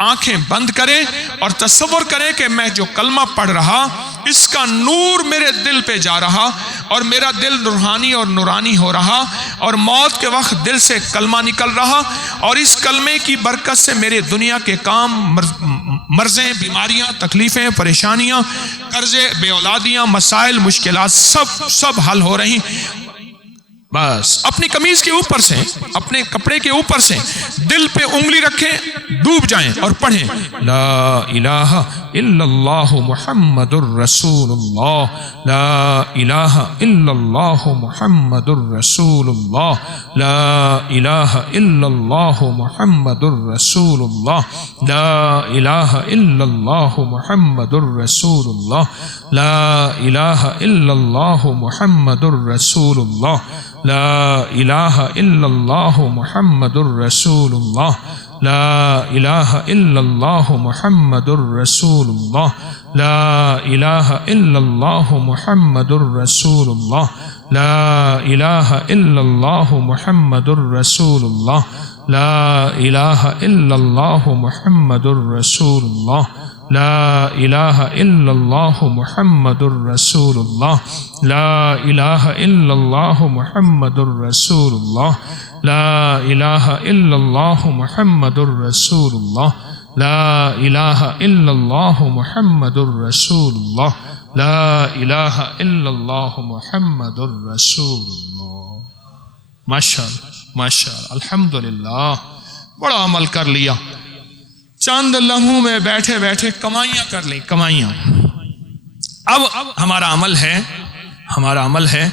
آنکھیں بند کریں اور تصور کریں کہ میں جو کلمہ پڑھ رہا اس کا نور میرے دل پہ جا رہا اور میرا دل روحانی اور نورانی ہو رہا، اور موت کے وقت دل سے کلمہ نکل رہا، اور اس کلمے کی برکت سے میرے دنیا کے کام، مرضیں، بیماریاں، تکلیفیں، پریشانیاں، قرضے، بے اولادیاں، مسائل، مشکلات سب حل ہو رہی۔ بس اپنی قمیض کے اوپر سے، اپنے کپڑے کے اوپر سے دل پہ انگلی رکھیں، ڈوب جائیں اور پڑھیں لا الہ الا اللہ محمد الرسول اللہ، لا الہ الا اللہ محمد الرسول اللہ، لا الہ الا اللہ محمد الرسول اللہ، لا الہ الا اللہ محمد الرسول اللہ، لا الہ الا اللہ محمد الرسول اللہ، لا الہ الا اللہ محمد الرسول اللہ، لا الہ الا اللہ محمد الرسول اللہ، لا الہ الا اللہ محمد الرسول اللہ، لا الہ الا اللہ محمد الرسول اللہ، لا الہ الا اللہ محمد الرسول اللہ، لا الہ الا اللہ محمد الرسول اللہ، لا الہ الا اللہ محمد الرسول اللہ، لا الہ الا اللہ محمد الرسول اللہ، لا الہ الا اللہ محمد الرسول اللہ، لا الہ الا اللہ محمد الرسول اللہ۔ ماشاءاللہ ماشاءاللہ، الحمدللہ، بڑا عمل کر لیا، چند لمحوں میں بیٹھے بیٹھے کمائیاں کر لیں، کمائیاں۔ اب ہمارا عمل ہے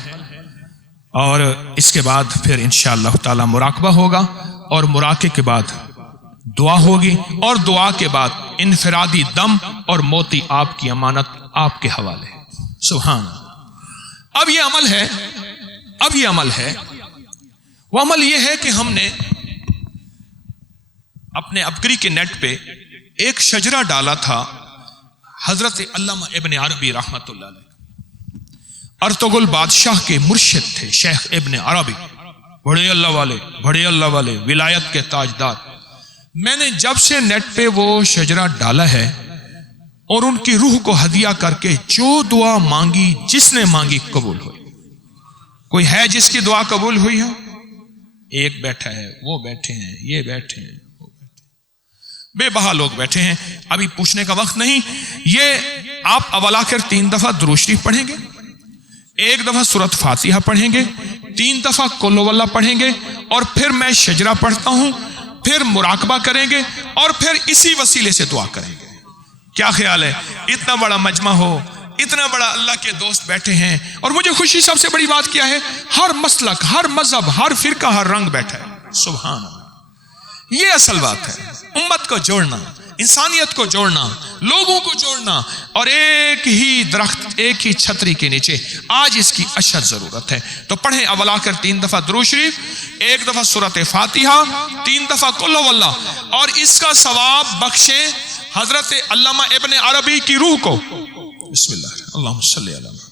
اور اس کے بعد پھر انشاءاللہ تعالی مراقبہ ہوگا، اور مراقبے کے بعد دعا ہوگی، اور دعا کے بعد انفرادی دم اور موتی آپ کی امانت آپ کے حوالے ہے۔ سبحان اللہ۔ اب یہ عمل ہے، وہ عمل یہ ہے کہ ہم نے اپنے ابگری کے نیٹ پہ ایک شجرہ ڈالا تھا، حضرت علامہ ابن عربی رحمۃ اللہ علیہ، ارطغرل بادشاہ کے مرشد تھے شیخ ابن عربی، بڑے اللہ والے ولایت کے تاجدار۔ میں نے جب سے نیٹ پہ وہ شجرہ ڈالا ہے اور ان کی روح کو ہدیہ کر کے جو دعا مانگی، جس نے مانگی قبول ہوئی۔ کوئی ہے جس کی دعا قبول ہوئی ہو؟ ایک بیٹھا ہے، وہ بیٹھے ہیں، یہ بیٹھے ہیں، بے بہا لوگ بیٹھے ہیں، ابھی پوچھنے کا وقت نہیں۔ یہ آپ اول آخر 3 دفعہ درود شریف پڑھیں گے، 1 دفعہ سورۃ فاتحہ پڑھیں گے، 3 دفعہ قل ہو اللہ پڑھیں گے، اور پھر میں شجرہ پڑھتا ہوں، پھر مراقبہ کریں گے، اور پھر اسی وسیلے سے دعا کریں گے۔ کیا خیال ہے؟ اتنا بڑا مجمع ہو، اتنا بڑا اللہ کے دوست بیٹھے ہیں، اور مجھے خوشی سب سے بڑی بات کیا ہے، ہر مسلک، ہر مذہب، ہر فرقہ، ہر رنگ بیٹھا ہے۔ سبحان اللہ، یہ اصل بات ہے، امت کو جوڑنا، انسانیت کو جوڑنا، لوگوں کو جوڑنا، اور ایک ہی درخت، ایک ہی چھتری کے نیچے آج اس کی اشد ضرورت ہے۔ تو پڑھیں اول آخر 3 دفعہ درود شریف، 1 دفعہ سورۃ فاتحہ، 3 دفعہ قل ہو اللہ، اور اس کا ثواب بخشیں حضرت علامہ ابن عربی کی روح کو۔ بسم اللہ، اللہم صلی علی محمد۔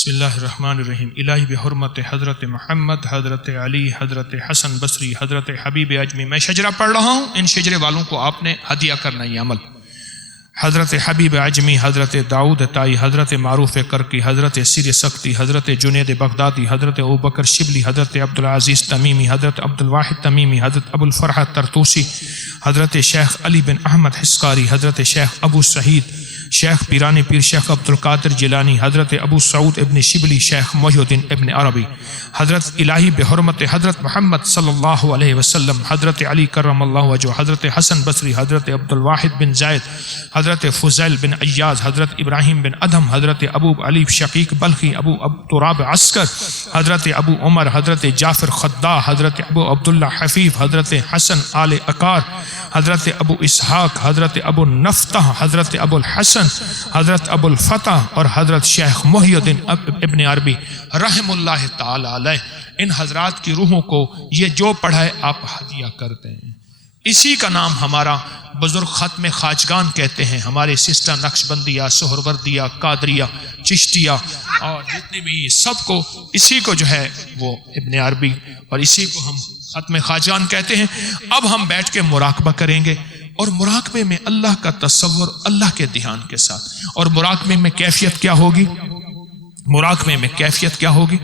بسم اللہ الرحمن الرحیم. الہی بحرمت حضرت محمد، حضرت علی، حضرت حسن بصری، حضرت حبیب اجمی. میں شجرہ پڑھ رہا ہوں، ان شجرے والوں کو آپ نے ہدیہ کرنا یہ عمل. حضرت حبیب اجمی، حضرت داؤد طائی، حضرت معروف کرکی، حضرت سیر سختی، حضرت جنید بغدادی، حضرت ابوبکر شبلی، حضرت عبدالعزیز تمیمی، حضرت عبدالواحد تمیمی، حضرت ابو الفرح ترتوسی، حضرت شیخ علی بن احمد حسکاری، حضرت شیخ ابو سعید، شیخ پیرانی پیر شیخ عبد القادر جیلانی، حضرت ابو سعود ابن شبلی، شیخ محی الدین ابن عربی. حضرت الہی بحرمت حضرت محمد صلی اللہ علیہ وسلم، حضرت علی کرم اللہ وجہہ، حضرت حسن بصری، حضرت عبدالواحد بن زید، حضرت فضیل بن ایاز، حضرت ابراہیم بن ادہم، حضرت ابو علی شقیق بلخی، ابو تراب عسکر، حضرت ابو عمر، حضرت جعفر خدا، حضرت ابو عبداللہ حفیف، حضرت حسن آل اقار، حضرت ابو اسحاق، حضرت ابو نفتح، حضرت ابو الحسن، حضرت ابو الفتح اور حضرت شیخ محی الدین ابن عربی رحم اللہ تعالی علیہ. ان حضرات کی روحوں کو یہ جو پڑھائے آپ ہدیہ کرتے ہیں. اسی کا نام ہمارا بزرگ ختم خواجگان کہتے ہیں. ہمارے سسٹر نقشبندیہ، سہروردیہ، قادریہ، چشتیہ اور جتنے بھی سب کو اسی کو جو ہے وہ ابن عربی اور اسی کو ہم ختم خواجگان کہتے ہیں. اب ہم بیٹھ کے مراقبہ کریں گے اور مراقبے میں اللہ کا تصور اللہ کے دھیان کے ساتھ. اور مراقبے میں کیفیت کیا ہوگی؟ مراقبے میں کیفیت کیا ہوگی؟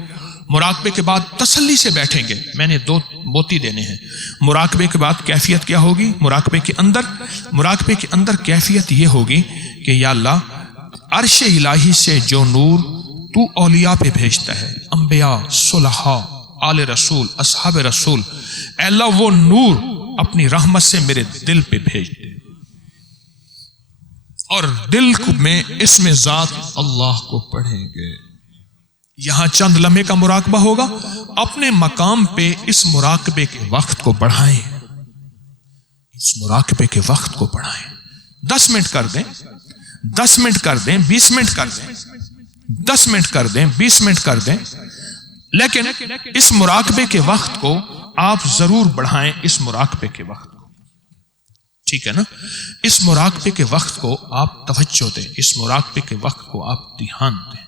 مراقبے کے بعد تسلی سے بیٹھیں گے. میں نے 2 موتی دینے ہیں. مراقبے کے بعد کیفیت کیا ہوگی؟ مراقبے کے اندر کیفیت یہ ہوگی کہ یا اللہ، عرش الہی سے جو نور تو اولیاء پہ بھیجتا ہے، انبیاء، صلحاء، آل رسول، اصحاب رسول، اے اللہ وہ نور اپنی رحمت سے میرے دل پہ بھیج دے. اور دل میں اسم ذات اللہ کو پڑھیں گے. یہاں چند لمحے کا مراقبہ ہوگا. اپنے مقام پہ اس مراقبے کے وقت کو بڑھائیں. اس مراقبے کے وقت کو بڑھائیں. 10 منٹ کر دیں، 10 منٹ کر دیں، 20 منٹ کر دیں، 10 منٹ کر دیں، 20 منٹ کر دیں. لیکن اس مراقبے کے وقت کو آپ ضرور بڑھائیں. اس مراقبے کے وقت کو، ٹھیک ہے نا؟ اس مراقبے کے وقت کو آپ توجہ دیں. اس مراقبے کے وقت کو آپ دھیان دیں.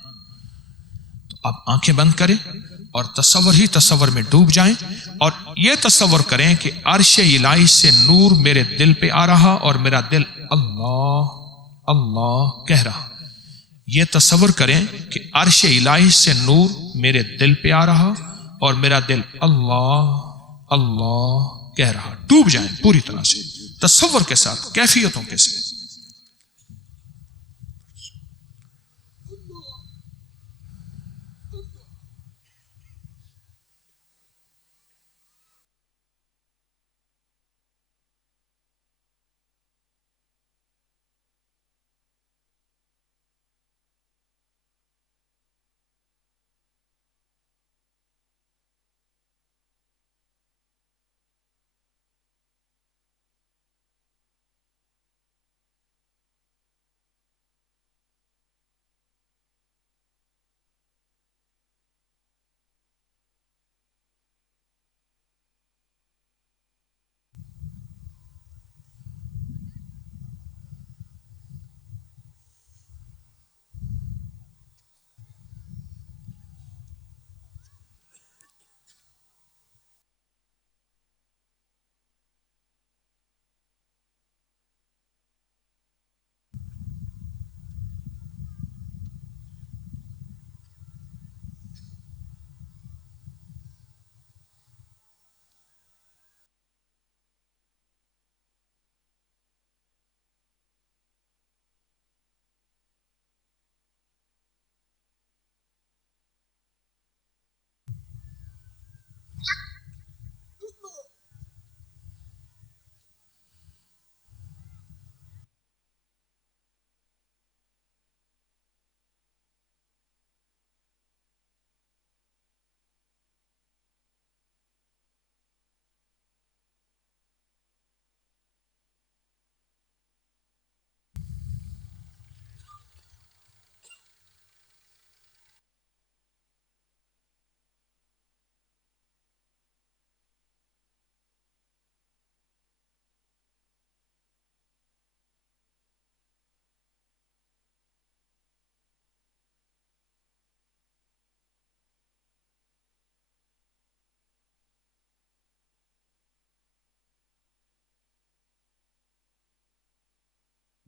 تو آپ آنکھیں بند کریں اور تصور ہی تصور میں ڈوب جائیں اور یہ تصور کریں کہ عرش الہی سے نور میرے دل پہ آ رہا اور میرا دل اللہ اللہ کہہ رہا. یہ تصور کریں کہ عرش الہی سے نور میرے دل پہ آ رہا اور میرا دل اللہ اللہ کہہ رہا. ڈوب جائیں پوری طرح سے تصور کے ساتھ، کیفیتوں کے ساتھ.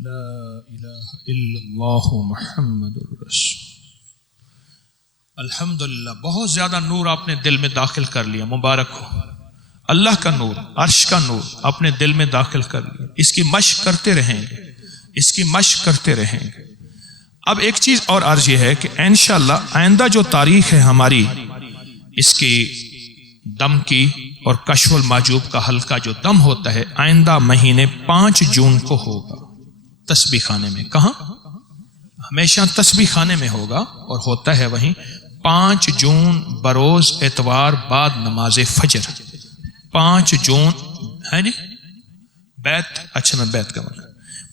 لا الہ الا اللہ محمد الرسول۔ الحمدللہ، بہت زیادہ نور آپ نے دل میں داخل کر لیا، مبارک ہو۔ اللہ کا نور، عرش کا نور اپنے دل میں داخل کر لیا۔ اس کی مشق کرتے رہیں گے، اس کی مشق کرتے رہیں گے۔ اب ایک چیز اور عرض یہ ہے کہ انشاءاللہ آئندہ جو تاریخ ہے ہماری اس کی دم کی اور کشف المحجوب کا حلقہ جو دم ہوتا ہے، آئندہ مہینے 5 جون کو ہوگا تسبیح خانے میں۔ کہاں؟ ہمیشہ تسبیح خانے میں ہوگا اور ہوتا ہے وہیں 5 جون بروز اتوار بعد نماز فجر۔ 5 جون ہے جی بیت، اچھا میں بیت کا مطلب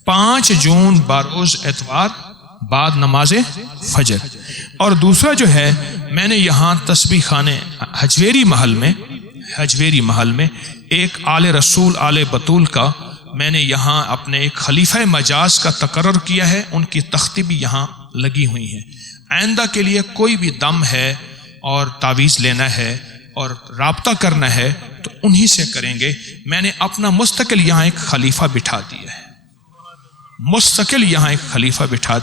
5 جون بروز اتوار بعد نماز فجر۔ اور دوسرا جو ہے، میں نے یہاں تسبیح خانے حجویری محل میں ایک آل رسول آل بطول کا میں نے یہاں اپنے ایک خلیفہ مجاز کا تقرر کیا ہے، ان کی تختی بھی یہاں لگی ہوئی ہیں۔ آئندہ کے لیے کوئی بھی دم ہے اور تعویذ لینا ہے اور رابطہ کرنا ہے تو انہی سے کریں گے۔ میں نے اپنا مستقل یہاں ایک خلیفہ بٹھا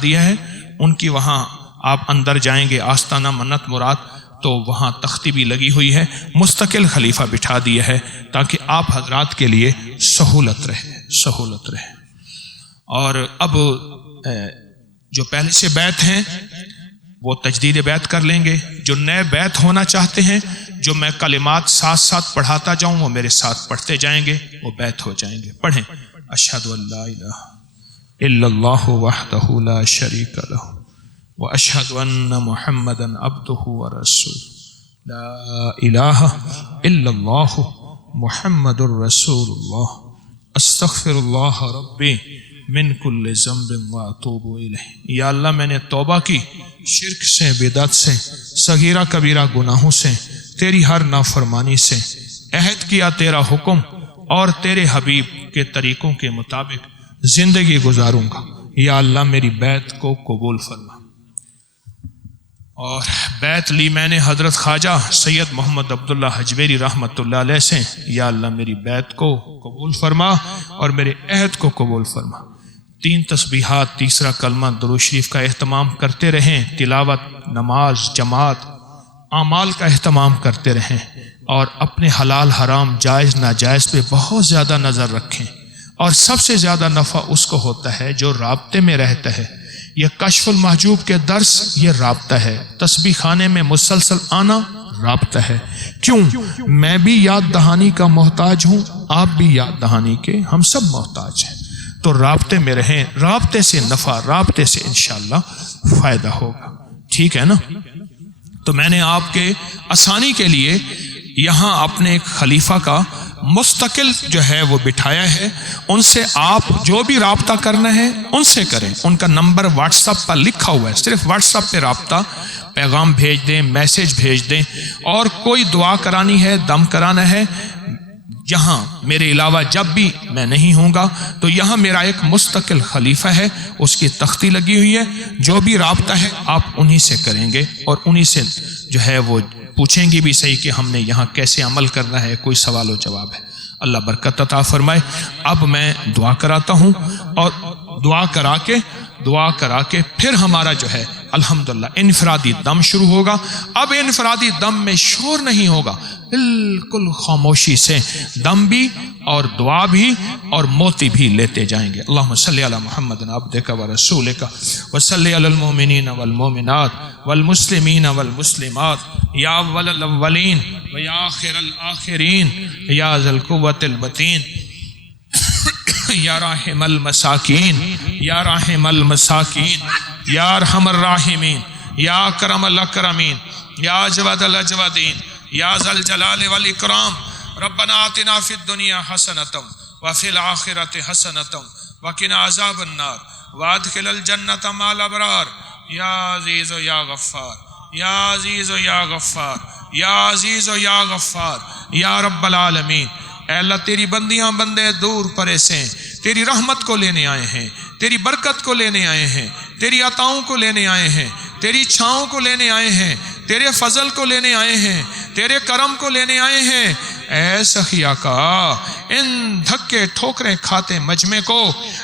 دیا ہے، ان کی وہاں آپ اندر جائیں گے آستانہ منت مراد تو وہاں تختی بھی لگی ہوئی ہے، مستقل خلیفہ بٹھا دیا ہے تاکہ آپ حضرات کے لیے سہولت رہے۔ اور اب جو پہلے سے بیت ہیں وہ تجدید بیت کر لیں گے، جو نئے بیت ہونا چاہتے ہیں، جو میں کلمات ساتھ ساتھ پڑھاتا جاؤں وہ میرے ساتھ پڑھتے جائیں گے، وہ بیت ہو جائیں گے۔ پڑھیں، اشہد ان لا الہ الا اللہ وحدہ لا شریک لہ واشہد ان محمدا عبدہ ورسولہ لا الہ الا اللہ محمد الرسول اللہ استغفر اللہ ربی من کل ذنب واتوب الیہ۔ یا اللہ میں نے توبہ کی شرک سے، بدعت سے، صغیرہ کبیرہ گناہوں سے، تیری ہر نافرمانی سے، عہد کیا تیرا حکم اور تیرے حبیب کے طریقوں کے مطابق زندگی گزاروں گا۔ یا اللہ میری بیت کو قبول فرما۔ اور بیت لی میں نے حضرت خواجہ سید محمد عبداللہ حجویری رحمۃ اللہ علیہ سے، یا اللہ میری بیت کو قبول فرما اور میرے عہد کو قبول فرما۔ 3 تسبیحات، تیسرا کلمہ، درود شریف کا اہتمام کرتے رہیں، تلاوت، نماز، جماعت، اعمال کا اہتمام کرتے رہیں اور اپنے حلال حرام جائز ناجائز پہ بہت زیادہ نظر رکھیں۔ اور سب سے زیادہ نفع اس کو ہوتا ہے جو رابطے میں رہتا ہے۔ یہ کشف المحجوب کے درس یہ رابطہ ہے، تسبیح خانے میں مسلسل آنا رابطہ ہے۔ کیوں؟ میں بھی یاد دہانی کا محتاج ہوں، آپ بھی یاد دہانی کے، ہم سب محتاج ہیں۔ تو رابطے میں رہیں، رابطے سے نفع، رابطے سے انشاءاللہ فائدہ ہوگا۔ ٹھیک ہے نا؟ تو میں نے آپ کے آسانی کے لیے یہاں اپنے ایک خلیفہ کا مستقل جو ہے وہ بٹھایا ہے، ان سے آپ جو بھی رابطہ کرنا ہے ان سے کریں۔ ان کا نمبر واٹس ایپ پر لکھا ہوا ہے، صرف واٹس ایپ پہ رابطہ، پیغام بھیج دیں، میسج بھیج دیں۔ اور کوئی دعا کرانی ہے، دم کرانا ہے، یہاں میرے علاوہ جب بھی میں نہیں ہوں گا تو یہاں میرا ایک مستقل خلیفہ ہے، اس کی تختی لگی ہوئی ہے، جو بھی رابطہ ہے آپ انہی سے کریں گے اور انہی سے جو ہے وہ پوچھیں گی بھی صحیح کہ ہم نے یہاں کیسے عمل کرنا ہے، کوئی سوال و جواب ہے۔ اللہ برکت عطا فرمائے۔ اب میں دعا کراتا ہوں اور دعا کرا کے پھر ہمارا جو ہے الحمدللہ انفرادی دم شروع ہوگا۔ اب انفرادی دم میں شور نہیں ہوگا، بالکل خاموشی سے دم بھی اور دعا بھی اور موتی بھی لیتے جائیں گے۔ اللہم صلی علی محمد عبدک و رسولک وصلی علی المؤمنین والمؤمنات والمسلمین والمسلمات یا اول الاولین و یا آخر الآخرین یا ذی القوۃ المتین یا راحم المساکین یا راحم المساکین یا ارحم الراحمین یا اکرم الاکرمین یا اجود الاجودین یا ذا الجلال والاکرام۔ ربنا آتنا فی الدنیا حسنۃ وفی الآخرۃ حسنۃ وقنا عذاب النار وادخل الجنۃ مع الابرار۔ یا عزیز و یا غفار، یا عزیز و یا غفار، یا عزیز و یا غفار، یا رب العالمین۔ اے اللہ تیری بندیاں بندے دور پرے سے تیری رحمت کو لینے آئے ہیں، تیری برکت کو لینے آئے ہیں، تیری عطاؤں کو لینے آئے ہیں، تیری چھاؤں کو لینے آئے ہیں، تیرے فضل کو لینے آئے ہیں، تیرے کرم کو لینے آئے ہیں۔ اے سخی آقا ان دھکے ٹھوکریں کھاتے مجمع کو،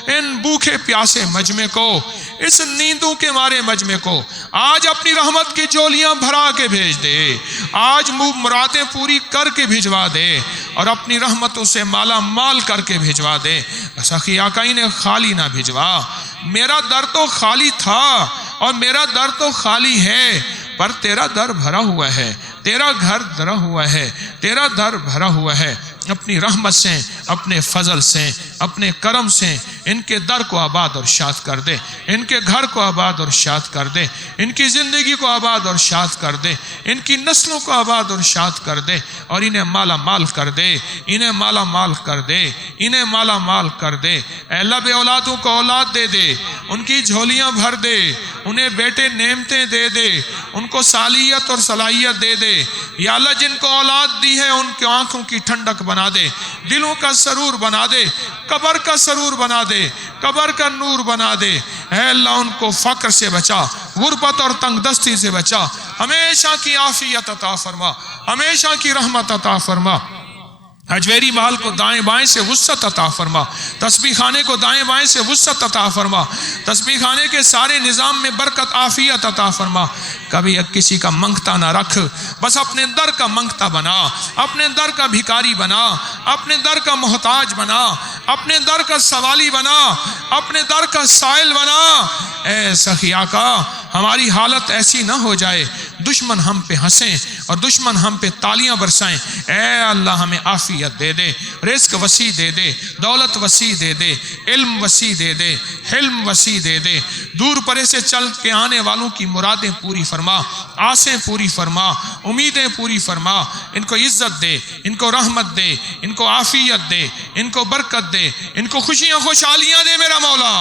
ان بھوکے پیاسے مجمع کو، اس نیندوں کے مارے مجمع کو آج اپنی رحمت کی جولیاں بھرا کے بھیج دے، آج مرادیں پوری کر کے بھجوا دے اور اپنی رحمتوں سے مالا مال کر کے بھجوا دے۔ سخی آقا انہیں خالی نہ بھجوا، میرا در تو خالی تھا اور میرا در تو خالی ہے، پر تیرا در بھرا ہوا ہے، تیرا گھر بھرا ہوا ہے، تیرا در بھرا ہوا ہے۔ اپنی رحمت سے، اپنے فضل سے، اپنے کرم سے ان کے در کو آباد اور شاد کر دے، ان کے گھر کو آباد اور شاد کر دے، ان کی زندگی کو آباد اور شاد کر دے، ان کی نسلوں کو آباد اور شاد کر دے، اور انہیں مالا مال کر دے، انہیں مالا مال کر دے، انہیں مالا مال کر دے۔ اے اللہ بے اولادوں کو اولاد دے دے، ان کی جھولیاں بھر دے، انہیں بیٹے نعمتیں دے دے، ان کو صالحیت اور صلاحیت دے دے۔ یا اللہ جن کو اولاد دی ہے ان کی آنکھوں کی ٹھنڈک بنا دے، دلوں کا سرور بنا دے، قبر کا سرور بنا دے، قبر کا نور بنا دے۔ اے اللہ ان کو فقر سے بچا، غربت اور تنگ دستی سے بچا، ہمیشہ کی عافیت عطا فرما، ہمیشہ کی رحمت عطا فرما۔ حجویری محل کو دائیں بائیں سے وسعت عطا فرما، تسبیح خانے کو دائیں بائیں سے وسعت عطا فرما، تسبیح خانے کے سارے نظام میں برکت عافیت عطا فرما۔ کبھی کسی کا منگتا نہ رکھ، بس اپنے در کا منگتا بنا، اپنے در کا بھکاری بنا، اپنے در کا محتاج بنا، اپنے در کا سوالی بنا، اپنے در کا سائل بنا۔ اے سخی آقا ہماری حالت ایسی نہ ہو جائے دشمن ہم پہ ہنسیں اور دشمن ہم پہ تالیاں برسائیں۔ اے اللہ ہمیں عافیت دے دے، رزق وسیع دے دے، دولت وسیع دے دے، علم وسیع دے دے، حلم وسیع دے دے۔ دور پرے سے چل کے آنے والوں کی مرادیں پوری فرما، آسیں پوری فرما، امیدیں پوری فرما۔ ان کو عزت دے، ان کو رحمت دے، ان کو عافیت دے، ان کو برکت دے، ان کو خوشیاں خوشحالیاں دے میرا مولا۔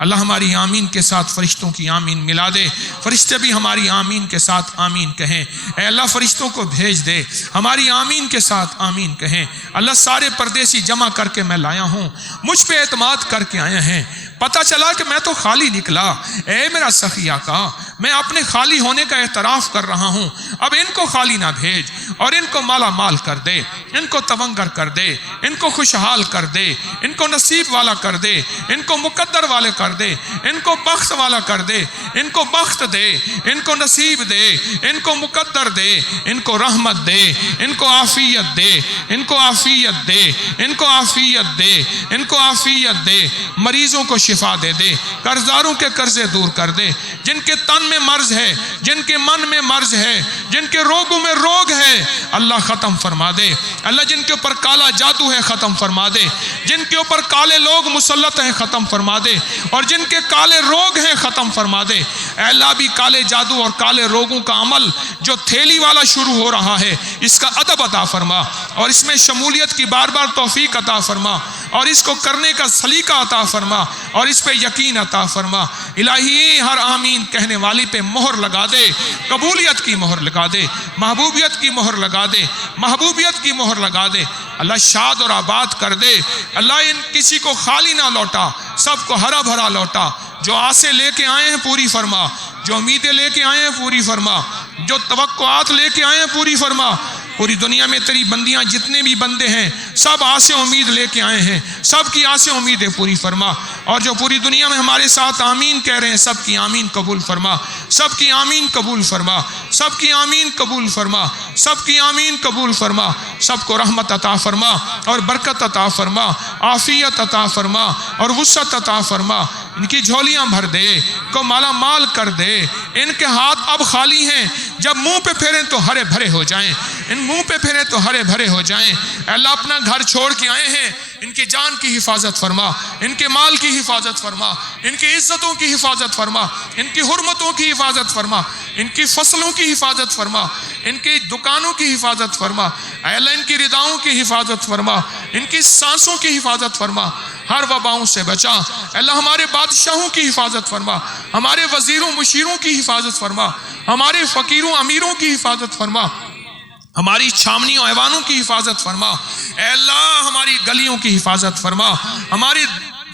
اللہ ہماری آمین کے ساتھ فرشتوں کی آمین ملا دے، فرشتے بھی ہماری آمین کے ساتھ آمین کہیں۔ اے اللہ فرشتوں کو بھیج دے، ہماری آمین کے ساتھ آمین کہیں۔ اللہ سارے پردیسی جمع کر کے میں لایا ہوں، مجھ پہ اعتماد کر کے آئے ہیں، پتہ چلا کہ میں تو خالی نکلا۔ اے میرا سخی آقا میں اپنے خالی ہونے کا اعتراف کر رہا ہوں، اب ان کو خالی نہ بھیج اور ان کو مالا مال کر دے، ان کو تونگر کر دے، ان کو خوشحال کر دے، ان کو نصیب والا کر دے، ان کو مقدر والے کر دے، ان کو بخت والا کر دے، ان کو بخت دے، ان کو نصیب دے، ان کو مقدر دے، ان کو رحمت دے، ان کو عافیت دے، ان کو عافیت دے، ان کو عافیت دے، ان کو عافیت دے۔ مریضوں کو شفا دے دے، قرضداروں کے قرضے دور کر دے، جن کے تن میں مرض ہے، جن کے من میں مرض ہے، جن کے روگوں میں روگ ہے، اللہ ختم فرما دے۔ اللہ جن کے اوپر کالا جادو ہے ختم فرما دے، جن کے اوپر کالے لوگ مسلط ہیں ختم فرما دے، اور جن کے کالے روگ ہیں ختم فرما دے۔ اے اللہ بھی کالے جادو اور کالے روگوں کا عمل جو تھیلی والا شروع ہو رہا ہے اس کا ادب عطا فرما، اور اس میں شمولیت کی بار بار توفیق عطا فرما، اور اس کو کرنے کا سلیقہ عطا فرما، اور اس پہ یقین عطا فرما۔ الہی ہر آمین کہنے والی پہ مہر لگا دے، قبولیت کی مہر لگا دے، محبوبیت کی مہر لگا دے، محبوبیت کی مہر لگا دے۔ اللہ شاد اور آباد کر دے، اللہ ان کسی کو خالی نہ لوٹا، سب کو ہرا بھرا لوٹا۔ جو آسے لے کے آئے ہیں پوری فرما، جو امیدیں لے کے آئے ہیں پوری فرما، جو توقعات لے کے آئے ہیں پوری فرما۔ پوری دنیا میں تیری بندیاں جتنے بھی بندے ہیں سب آسے امید لے کے آئے ہیں، سب کی آسے امیدیں پوری فرما، اور جو پوری دنیا میں ہمارے ساتھ آمین کہہ رہے ہیں سب کی آمین قبول فرما، سب کی آمین قبول فرما، سب کی آمین قبول فرما، سب کی آمین قبول فرما۔ سب کو رحمت عطا فرما اور برکت عطا فرما، عافیت عطا فرما اور وسعت عطا فرما۔ ان کی جھولیاں بھر دے، کو مالا مال کر دے۔ ان کے ہاتھ اب خالی ہیں، جب منہ پہ پھیریں تو ہرے بھرے ہو جائیں، ان منہ پہ پھیریں تو ہرے بھرے ہو جائیں۔ اے اللہ اپنا گھر چھوڑ کے آئے ہیں، ان کی جان کی حفاظت فرما، ان کے مال کی حفاظت فرما، ان کی عزتوں کی حفاظت فرما، ان کی حرمتوں کی حفاظت فرما، ان کی فصلوں کی حفاظت فرما، ان کی دکانوں کی حفاظت فرما۔ اے اللہ ان کی رداؤں کی حفاظت فرما، ان کی سانسوں کی حفاظت فرما، ہر وباؤں سے بچا۔ اے اللہ ہمارے بادشاہوں کی حفاظت فرما، ہمارے وزیروں مشیروں کی حفاظت فرما، ہمارے فقیروں امیروں کی حفاظت فرما، ہماری چھامنیوں ایوانوں کی حفاظت فرما۔ اے اللہ ہماری گلیوں کی حفاظت فرما، ہماری